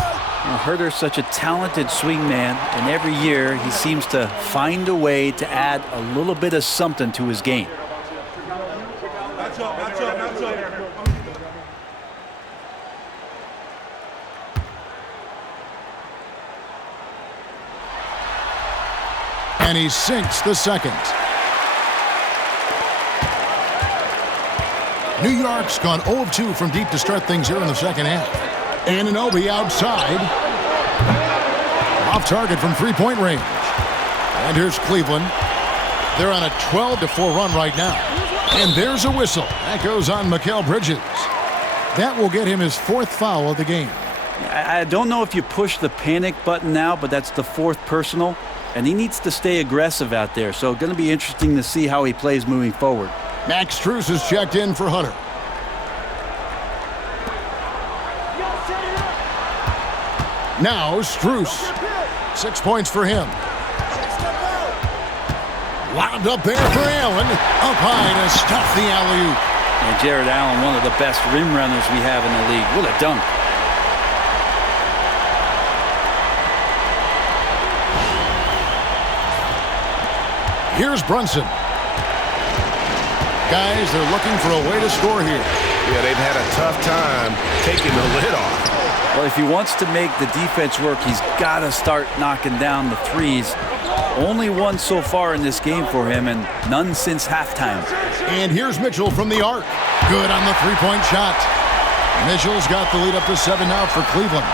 Herter's such a talented swing man, and every year he seems to find a way to add a little bit of something to his game. And he sinks the second. New York's gone 0 of 2 from deep to start things here in the second half. Anunoby outside. Off target from three-point range. And here's Cleveland. They're on a 12-4 run right now. And there's a whistle. That goes on Mikal Bridges. That will get him his 4th foul of the game. I don't know if you push the panic button now, but that's the 4th personal. And he needs to stay aggressive out there. So going to be interesting to see how he plays moving forward. Max Strus is checked in for Hunter. Now Strus. 6 points for him. Lobbed up there for Allen. Up high to stuff the alley-oop. And Jared Allen, one of the best rim runners we have in the league. What a dunk. Here's Brunson. Guys, they're looking for a way to score here. Yeah, they've had a tough time taking the lid off. Well, if he wants to make the defense work, he's got to start knocking down the threes. Only one so far in this game for him, and none since halftime. And here's Mitchell from the arc. Good on the three-point shot. Mitchell's got the lead up to 7 now for Cleveland.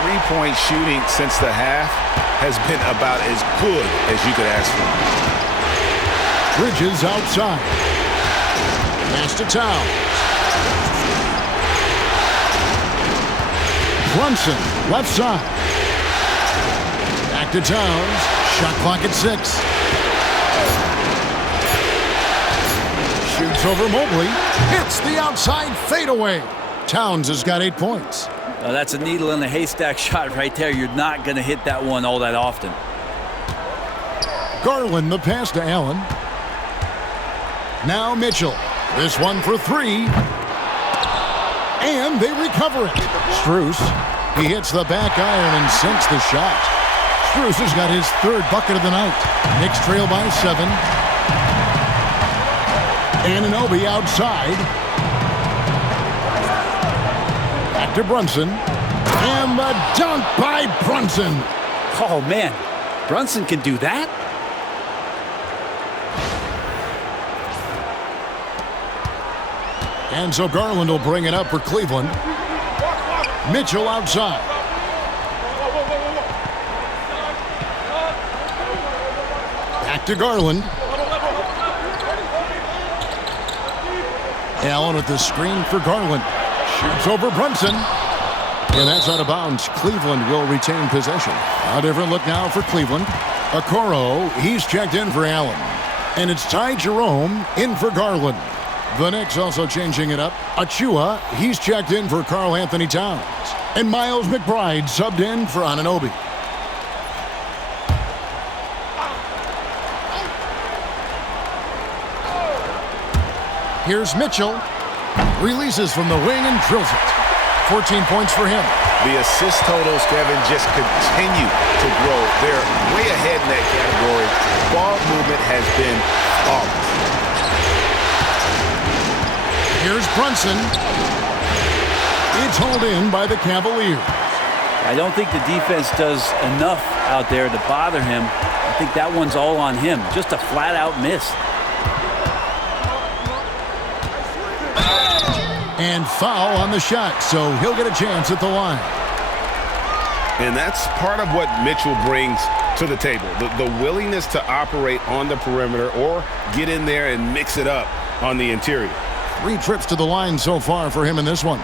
Three-point shooting since the half has been about as good as you could ask for. Bridges outside. Pass to Towns. Brunson, left side. Back to Towns. Shot clock at 6. Shoots over Mobley. Hits the outside fadeaway. Towns has got 8 points. That's a needle in a haystack shot right there. You're not going to hit that one all that often. Garland, the pass to Allen. Now Mitchell. This one for 3. And they recover it. Strus, he hits the back iron and sinks the shot. Strus has got his 3rd bucket of the night. Knicks trail by 7. Anunoby outside. Back to Brunson. And the dunk by Brunson. Oh, man. Brunson can do that? And so Garland will bring it up for Cleveland. Mitchell outside. Back to Garland. Allen with the screen for Garland. Shoots over Brunson. And that's out of bounds. Cleveland will retain possession. A different look now for Cleveland. Okoro, he's checked in for Allen. And it's Ty Jerome in for Garland. The Knicks also changing it up. Achua, he's checked in for Karl Anthony Towns. And Miles McBride subbed in for Anunoby. Here's Mitchell. Releases from the wing and drills it. 14 points for him. The assist totals, Kevin, just continue to grow. They're way ahead in that category. Ball movement has been flawless. Here's Brunson. It's hauled in by the Cavaliers. I don't think the defense does enough out there to bother him. I think that one's all on him. Just a flat-out miss. And foul on the shot, so he'll get a chance at the line. And that's part of what Mitchell brings to the table. The willingness to operate on the perimeter or get in there and mix it up on the interior. 3 trips to the line so far for him in this one.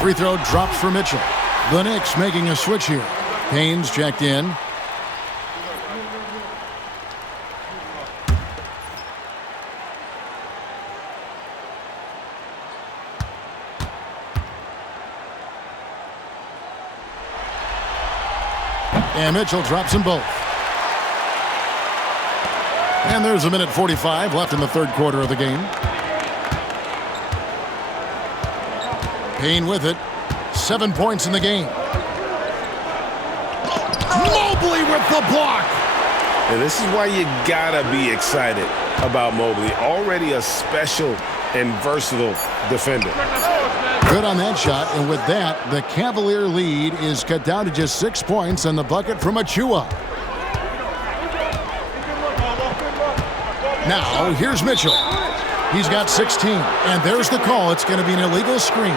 Free throw drops for Mitchell. The Knicks making a switch here. Payne's checked in. And Mitchell drops them both. And there's a minute 45 left in the third quarter of the game. Payne with it. 7 points in the game. Mobley with the block. And this is why you gotta be excited about Mobley. Already a special and versatile defender. Good on that shot, and with that, the Cavalier lead is cut down to just 6 points and the bucket from Achua. Now, here's Mitchell. He's got 16, and there's the call. It's going to be an illegal screen.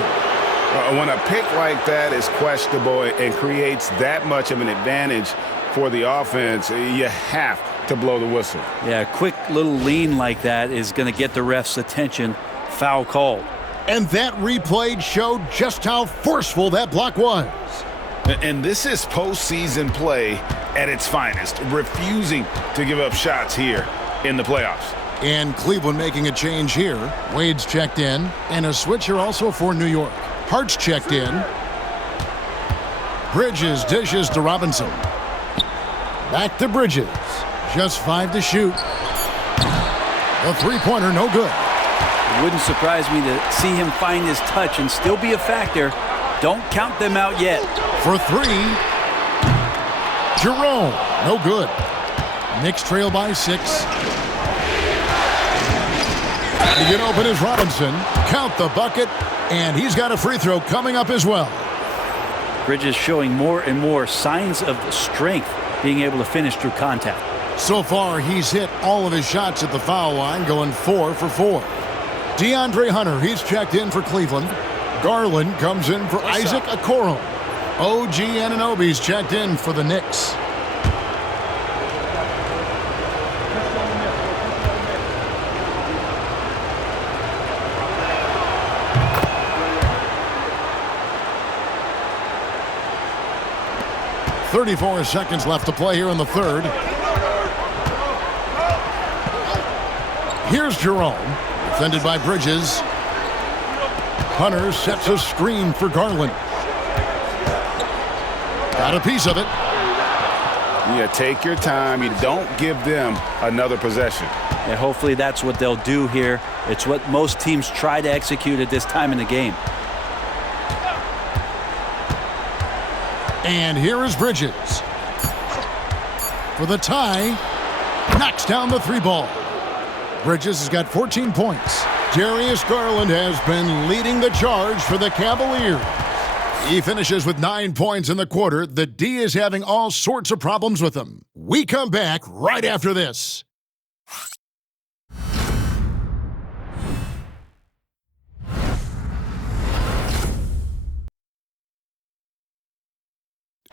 When a pick like that is questionable and creates that much of an advantage for the offense, you have to blow the whistle. Yeah, a quick little lean like that is going to get the ref's attention. Foul called. And that replay showed just how forceful that block was. And this is postseason play at its finest, refusing to give up shots here in the playoffs. And Cleveland making a change here. Wade's checked in, and a switcher also for New York. Hart's checked in. Bridges dishes to Robinson. Back to Bridges. Just 5 to shoot. The three-pointer no good. It wouldn't surprise me to see him find his touch and still be a factor. Don't count them out yet. For 3. Jerome, no good. Knicks trail by 6. To get open is Robinson. Count the bucket, and he's got a free throw coming up as well. Bridges showing more and more signs of strength, being able to finish through contact. So far, he's hit all of his shots at the foul line, going 4 for 4. DeAndre Hunter, he's checked in for Cleveland. Garland comes in for Isaac Okoro. OG Anunoby's checked in for the Knicks. .34 seconds left to play here in the third. Here's Jerome, defended by Bridges. Hunter sets a screen for Garland. Got a piece of it. Yeah, take your time. You don't give them another possession. Yeah, hopefully that's what they'll do here. It's what most teams try to execute at this time in the game. And here is Bridges. For the tie, knocks down the 3 ball. Bridges has got 14 points. Darius Garland has been leading the charge for the Cavaliers. He finishes with 9 points in the quarter. The D is having all sorts of problems with him. We come back right after this.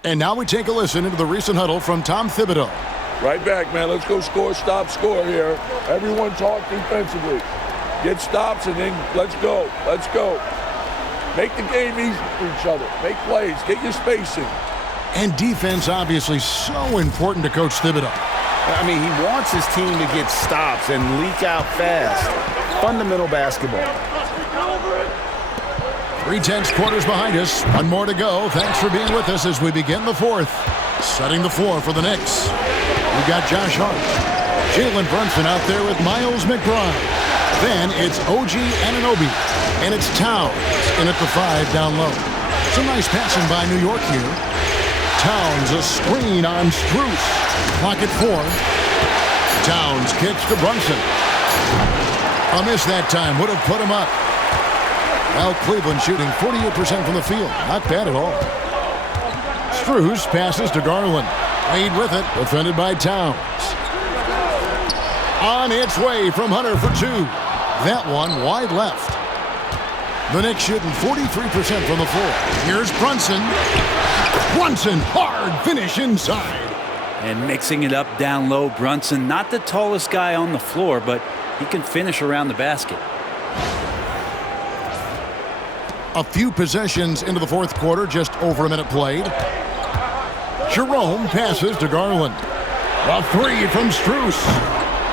And now we take a listen into the recent huddle from Tom Thibodeau. Right back, man. Let's go score, stop, score here. Everyone talk defensively. Get stops and then let's go. Let's go. Make the game easy for each other. Make plays. Get your spacing. And defense obviously so important to Coach Thibodeau. I mean, he wants his team to get stops and leak out fast. Fundamental basketball. 3/10 quarters behind us. One more to go. Thanks for being with us as we begin the fourth. Setting the floor for the Knicks. We've got Josh Hart. Jalen Brunson out there with Miles McBride. Then it's OG Anunoby. And it's Towns in at the 5 down low. Some nice passing by New York here. Towns a screen on Strus. Clock at 4. Towns kicks to Brunson. A miss that time. Would have put him up. Well, Cleveland shooting 48% from the field. Not bad at all. Strus passes to Garland. Wade with it. Defended by Towns. On its way from Hunter for 2. That one wide left. The Knicks shooting 43% from the floor. Here's Brunson. Brunson, hard finish inside. And mixing it up down low, Brunson, not the tallest guy on the floor, but he can finish around the basket. A few possessions into the fourth quarter, just over a minute played. Jerome passes to Garland. A 3 from Strus.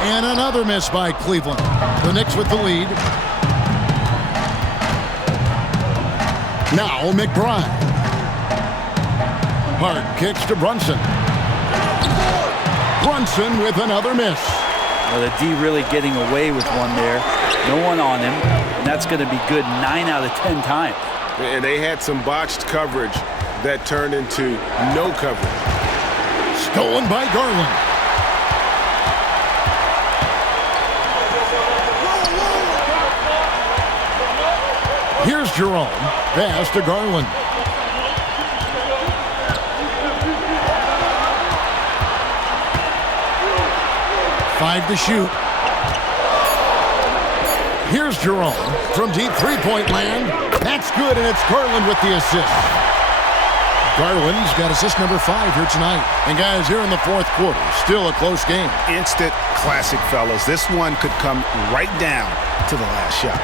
And another miss by Cleveland. The Knicks with the lead. Now McBride. Hart kicks to Brunson. Brunson with another miss. Well, the D really getting away with one there. No one on him. And that's going to be good 9 out of 10 times. And they had some botched coverage that turned into no coverage. Stolen by Garland. Here's Jerome. Pass to Garland. Five to shoot. Here's Jerome from deep three-point land. That's good, and it's Garland with the assist. Garland's got assist number 5 here tonight. And guys, here in the fourth quarter, still a close game. Instant classic, fellas. This one could come right down to the last shot.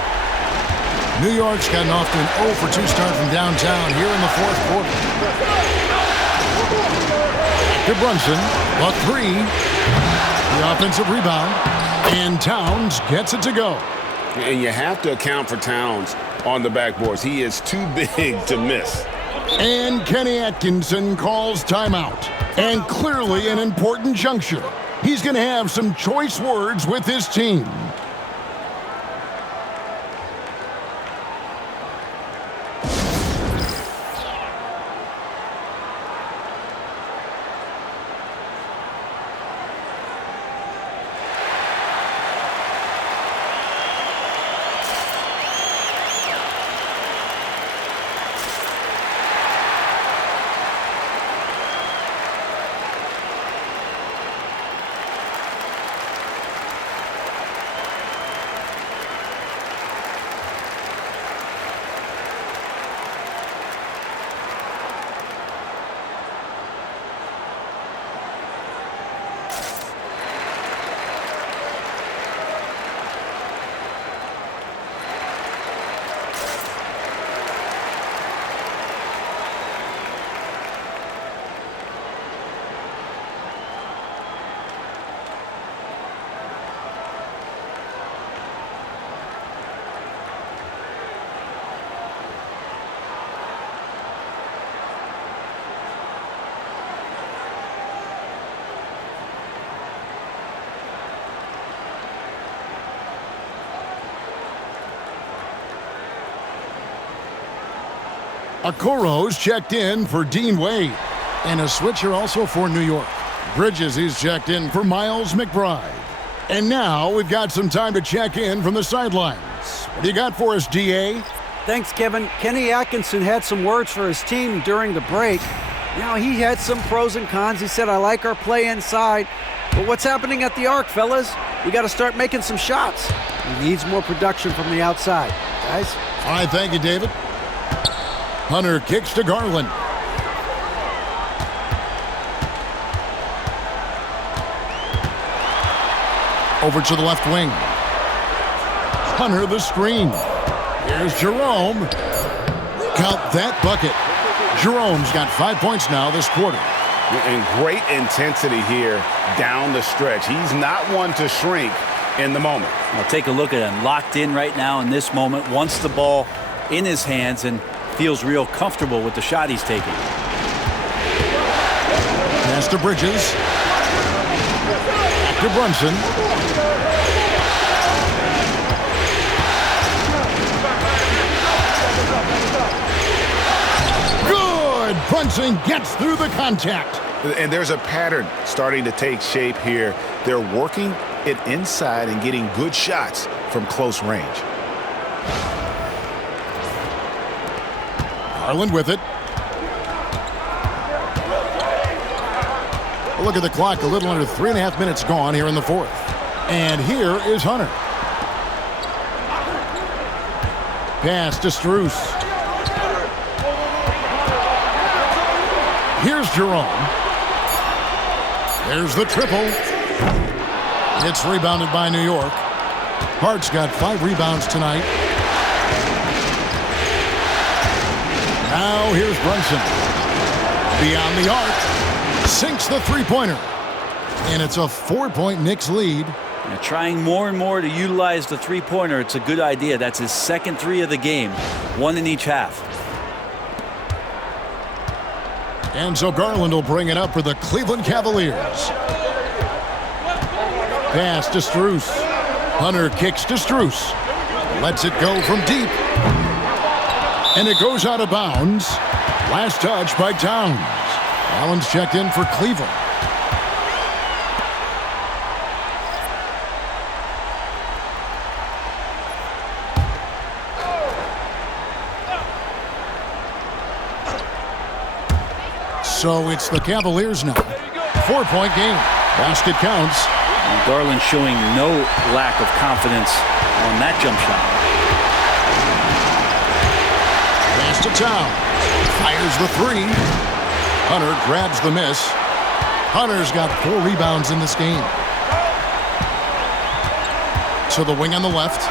New York's gotten off to an 0 for 2 start from downtown here in the fourth quarter. To Brunson, a 3. The offensive rebound, and Towns gets it to go. And you have to account for Towns on the backboards. He is too big to miss. And Kenny Atkinson calls timeout. And clearly an important juncture. He's going to have some choice words with his team. Okoro's checked in for Dean Wade. And a switcher also for New York. Bridges is checked in for Miles McBride. And now we've got some time to check in from the sidelines. What do you got for us, DA? Thanks, Kevin. Kenny Atkinson had some words for his team during the break. He had some pros and cons. He said, I like our play inside. But what's happening at the arc, fellas? We got to start making some shots. He needs more production from the outside. Guys? All right, thank you, David. Hunter kicks to Garland. Over to the left wing. Hunter the screen. Here's Jerome. Count that bucket. Jerome's got 5 points now this quarter. And great intensity here down the stretch. He's not one to shrink in the moment. Now take a look at him. Locked in right now in this moment. Wants the ball in his hands and feels real comfortable with the shot he's taking. Pass to Bridges. Back to Brunson. Brunson gets through the contact. And there's a pattern starting to take shape here. They're working it inside and getting good shots from close range. Garland with it. Look at the clock. A little under 3.5 minutes gone here in the fourth. And here is Hunter. Pass to Strus. Here's Jerome. There's the triple. It's rebounded by New York. Hart's got 5 rebounds tonight. Now here's Brunson. Beyond the arc. Sinks the three-pointer. And it's a 4-point Knicks lead. Trying more and more to utilize the three-pointer. It's a good idea. That's his second 3 of the game. 1 in each half. And so Garland will bring it up for the Cleveland Cavaliers. Pass to Strus. Hunter kicks to Strus. Lets it go from deep. And it goes out of bounds. Last touch by Towns. Allen's checked in for Cleveland. So it's the Cavaliers now. 4-point game. Basket counts. And Garland showing no lack of confidence on that jump shot. Pass to Towns. Fires the 3. Hunter grabs the miss. Hunter's got 4 rebounds in this game. To the wing on the left.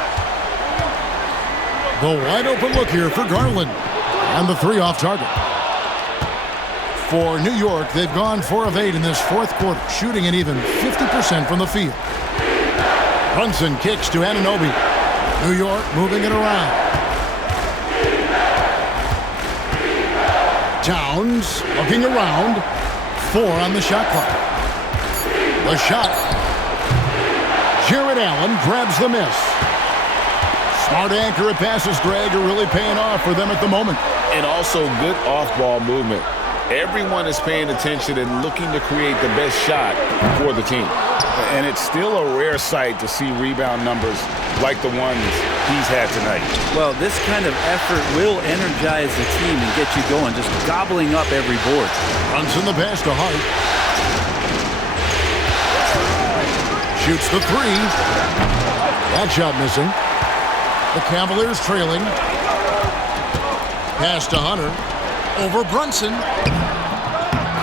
The wide open look here for Garland. And the 3 off target. For New York, they've gone 4 of 8 in this fourth quarter, shooting an even 50% from the field. Brunson kicks to Anunoby. New York moving it around. Towns looking around. 4 on the shot clock. The shot. Jared Allen grabs the miss. Smart accurate passes, Greg, are really paying off for them at the moment. And also good off-ball movement. Everyone is paying attention and looking to create the best shot for the team. And it's still a rare sight to see rebound numbers like the ones he's had tonight. Well, this kind of effort will energize the team and get you going, just gobbling up every board. Runs in the pass to Hart. Shoots the 3. That shot missing. The Cavaliers trailing. Pass to Hunter. Over Brunson.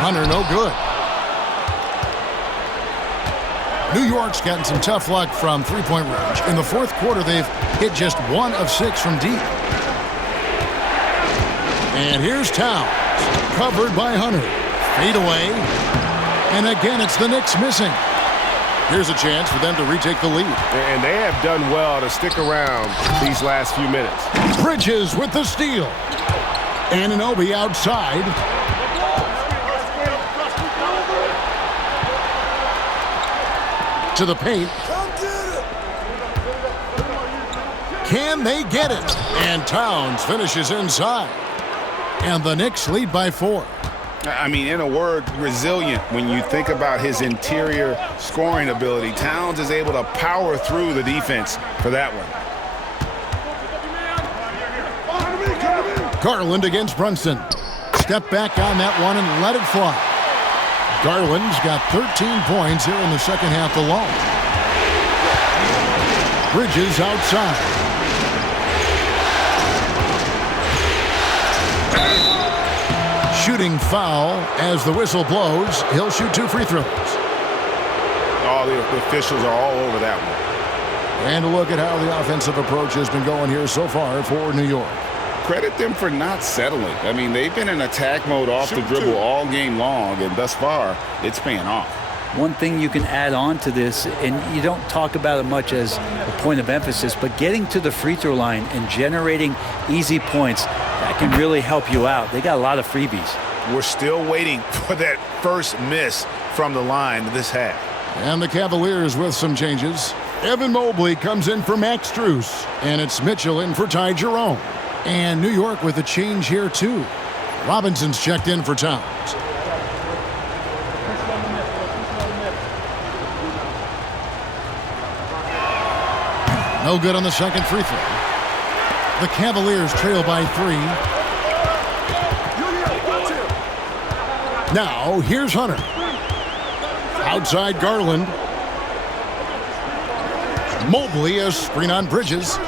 Hunter no good. New York's gotten some tough luck from three-point range. In the fourth quarter, they've hit just 1 of 6 from deep. And here's Towns. Covered by Hunter. Fade away. And again, it's the Knicks missing. Here's a chance for them to retake the lead. And they have done well to stick around these last few minutes. Bridges with the steal. Anunoby outside. To the paint. Can they get it? And Towns finishes inside. And the Knicks lead by 4. I mean, in a word, resilient. When you think about his interior scoring ability, Towns is able to power through the defense for that one. Garland against Brunson. Step back on that one and let it fly. Garland's got 13 points here in the second half alone. Bridges outside. Shooting foul as the whistle blows. He'll shoot 2 free throws. Oh, the officials are all over that one. And a look at how the offensive approach has been going here so far for New York. Credit them for not settling. I mean, they've been in attack mode off the dribble all game long, and thus far, it's paying off. One thing you can add on to this, and you don't talk about it much as a point of emphasis, but getting to the free throw line and generating easy points, that can really help you out. They got a lot of freebies. We're still waiting for that first miss from the line this half. And the Cavaliers with some changes. Evan Mobley comes in for Max Strus, and it's Mitchell in for Ty Jerome. And New York with a change here, too. Robinson's checked in for Towns. No good on the second free throw. The Cavaliers trail by 3. Now, here's Hunter. Outside Garland. Mobley, a screen on Bridges.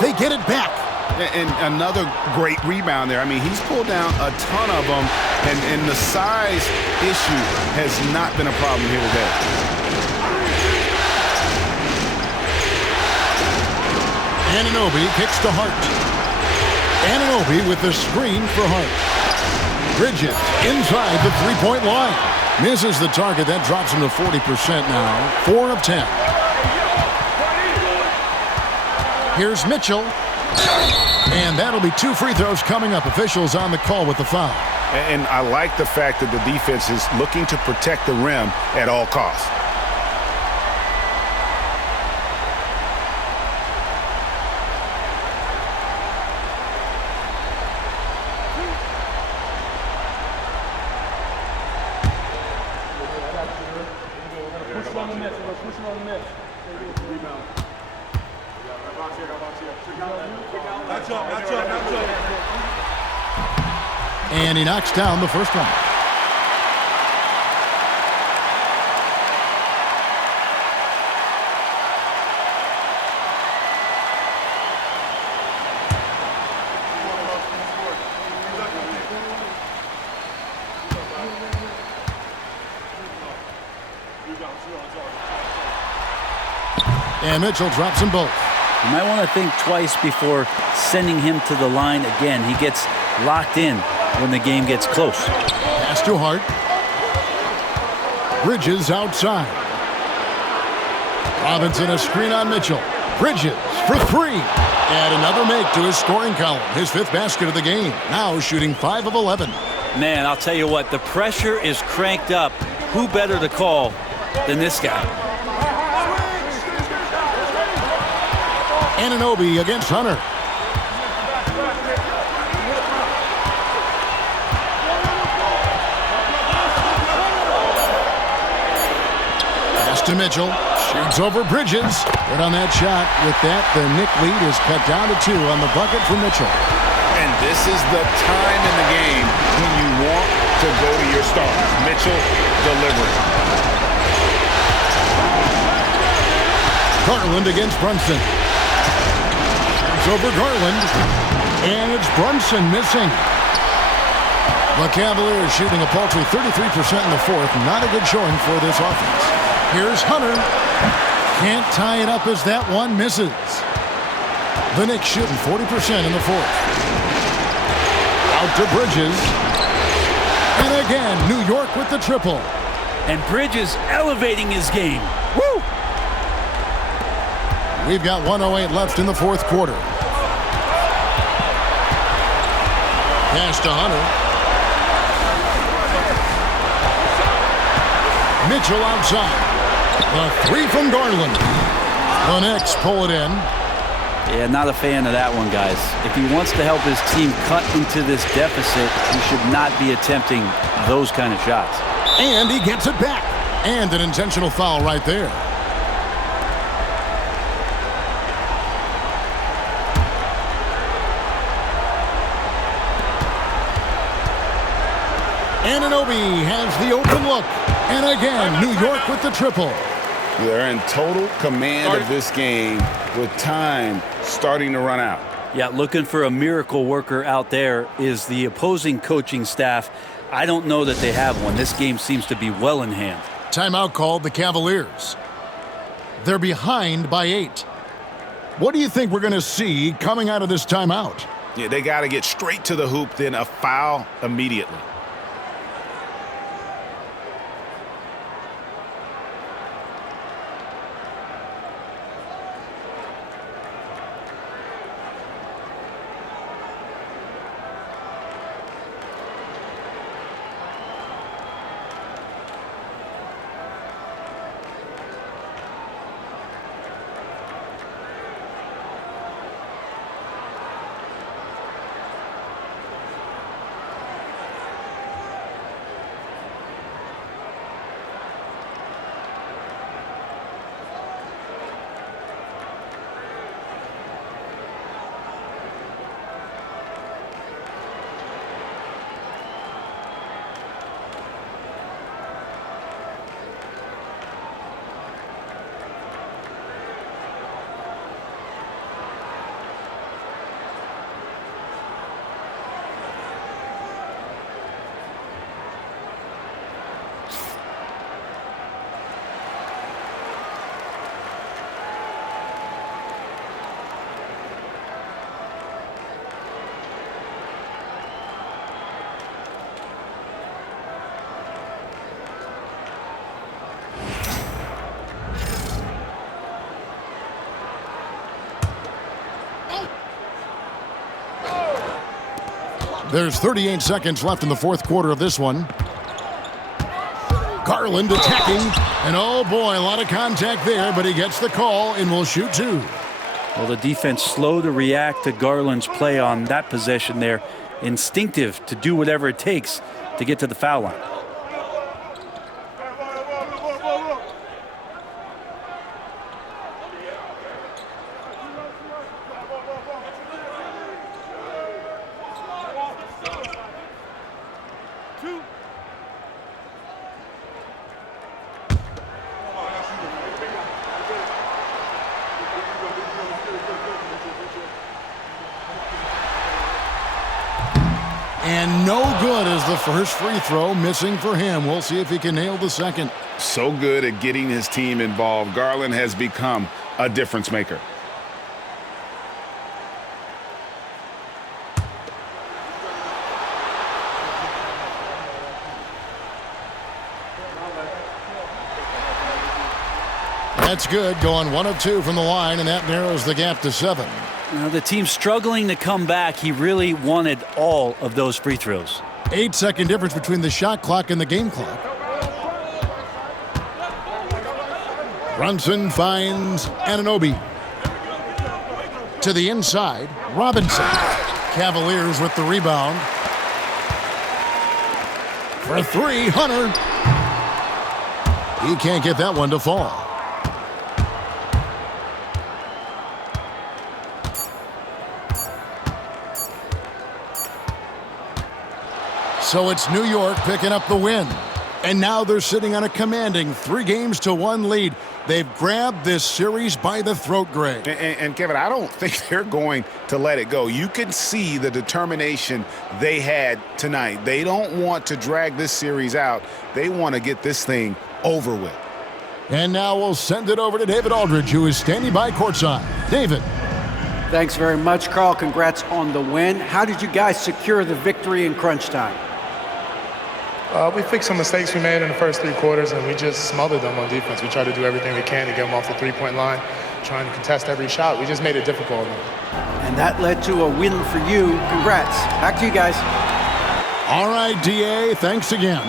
They get it back. And another great rebound there. I mean, he's pulled down a ton of them, and the size issue has not been a problem here today. Anunoby kicks to Hart. Anunoby with the screen for Hart. Bridges inside the three-point line. Misses the target. That drops him to 40% now. 4 of 10. Here's Mitchell. And that'll be 2 free throws coming up. Officials on the call with the foul. And I like the fact that the defense is looking to protect the rim at all costs. And he knocks down the first one. And Mitchell drops them both. You might want to think twice before sending him to the line again. He gets locked in when the game gets close. Pass to Hart. Bridges outside. Robinson a screen on Mitchell. Bridges for 3. And another make to his scoring column. His 5th basket of the game. Now shooting 5 of 11. Man, I'll tell you what, the pressure is cranked up. Who better to call than this guy? Anunoby against Hunter. Pass to Mitchell. Shoots over Bridges. Good on that shot. With that, the Knicks lead is cut down to 2 on the bucket for Mitchell. And this is the time in the game when you want to go to your stars. Mitchell delivering. Garland against Brunson. Over Garland, and it's Brunson missing. The Cavaliers shooting a paltry 33% in the 4th. Not a good showing for this offense. Here's Hunter. Can't tie it up as that one misses. The Knicks shooting 40% in the 4th. Out to Bridges. And again, New York with the triple. And Bridges elevating his game. Woo! We've got 1:08 left in the 4th quarter. Pass to Hunter. Mitchell outside. A 3 from Garland. The Knicks pull it in. Yeah, not a fan of that one, guys. If he wants to help his team cut into this deficit, he should not be attempting those kind of shots. And he gets it back. And an intentional foul right there. Anunoby has the open look. And again, New York with the triple. They're in total command of this game with time starting to run out. Yeah, looking for a miracle worker out there is the opposing coaching staff. I don't know that they have one. This game seems to be well in hand. Timeout called the Cavaliers. They're behind by 8. What do you think we're going to see coming out of this timeout? Yeah, they got to get straight to the hoop, then a foul immediately. There's 38 seconds left in the fourth quarter of this one. Garland attacking, and oh boy, a lot of contact there, but he gets the call and will shoot 2. Well, the defense slow to react to Garland's play on that possession there. Instinctive to do whatever it takes to get to the foul line. And no good as the first free throw missing for him. We'll see if he can nail the second. So good at getting his team involved. Garland has become a difference maker. That's good, going 1 of 2 from the line, and that narrows the gap to 7. Now the team's struggling to come back. He really wanted all of those free throws. 8-second difference between the shot clock and the game clock. Brunson finds Anunoby. To the inside, Robinson. Cavaliers with the rebound. For 3, Hunter. He can't get that one to fall. So it's New York picking up the win. And now they're sitting on a commanding 3-1 lead. They've grabbed this series by the throat, Greg. And Kevin, I don't think they're going to let it go. You can see the determination they had tonight. They don't want to drag this series out. They want to get this thing over with. And now we'll send it over to David Aldridge, who is standing by courtside. David. Thanks very much, Carl. Congrats on the win. How did you guys secure the victory in crunch time? We fixed some mistakes we made in the first 3 quarters, and we just smothered them on defense. We tried to do everything we can to get them off the three-point line, trying to contest every shot. We just made it difficult. And that led to a win for you. Congrats. Back to you guys. All right, DA, thanks again.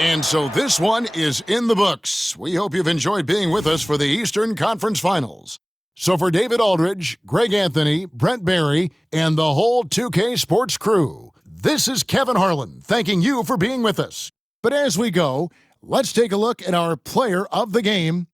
And so this one is in the books. We hope you've enjoyed being with us for the Eastern Conference Finals. So for David Aldridge, Greg Anthony, Brent Barry, and the whole 2K Sports crew, this is Kevin Harlan thanking you for being with us. But as we go, let's take a look at our player of the game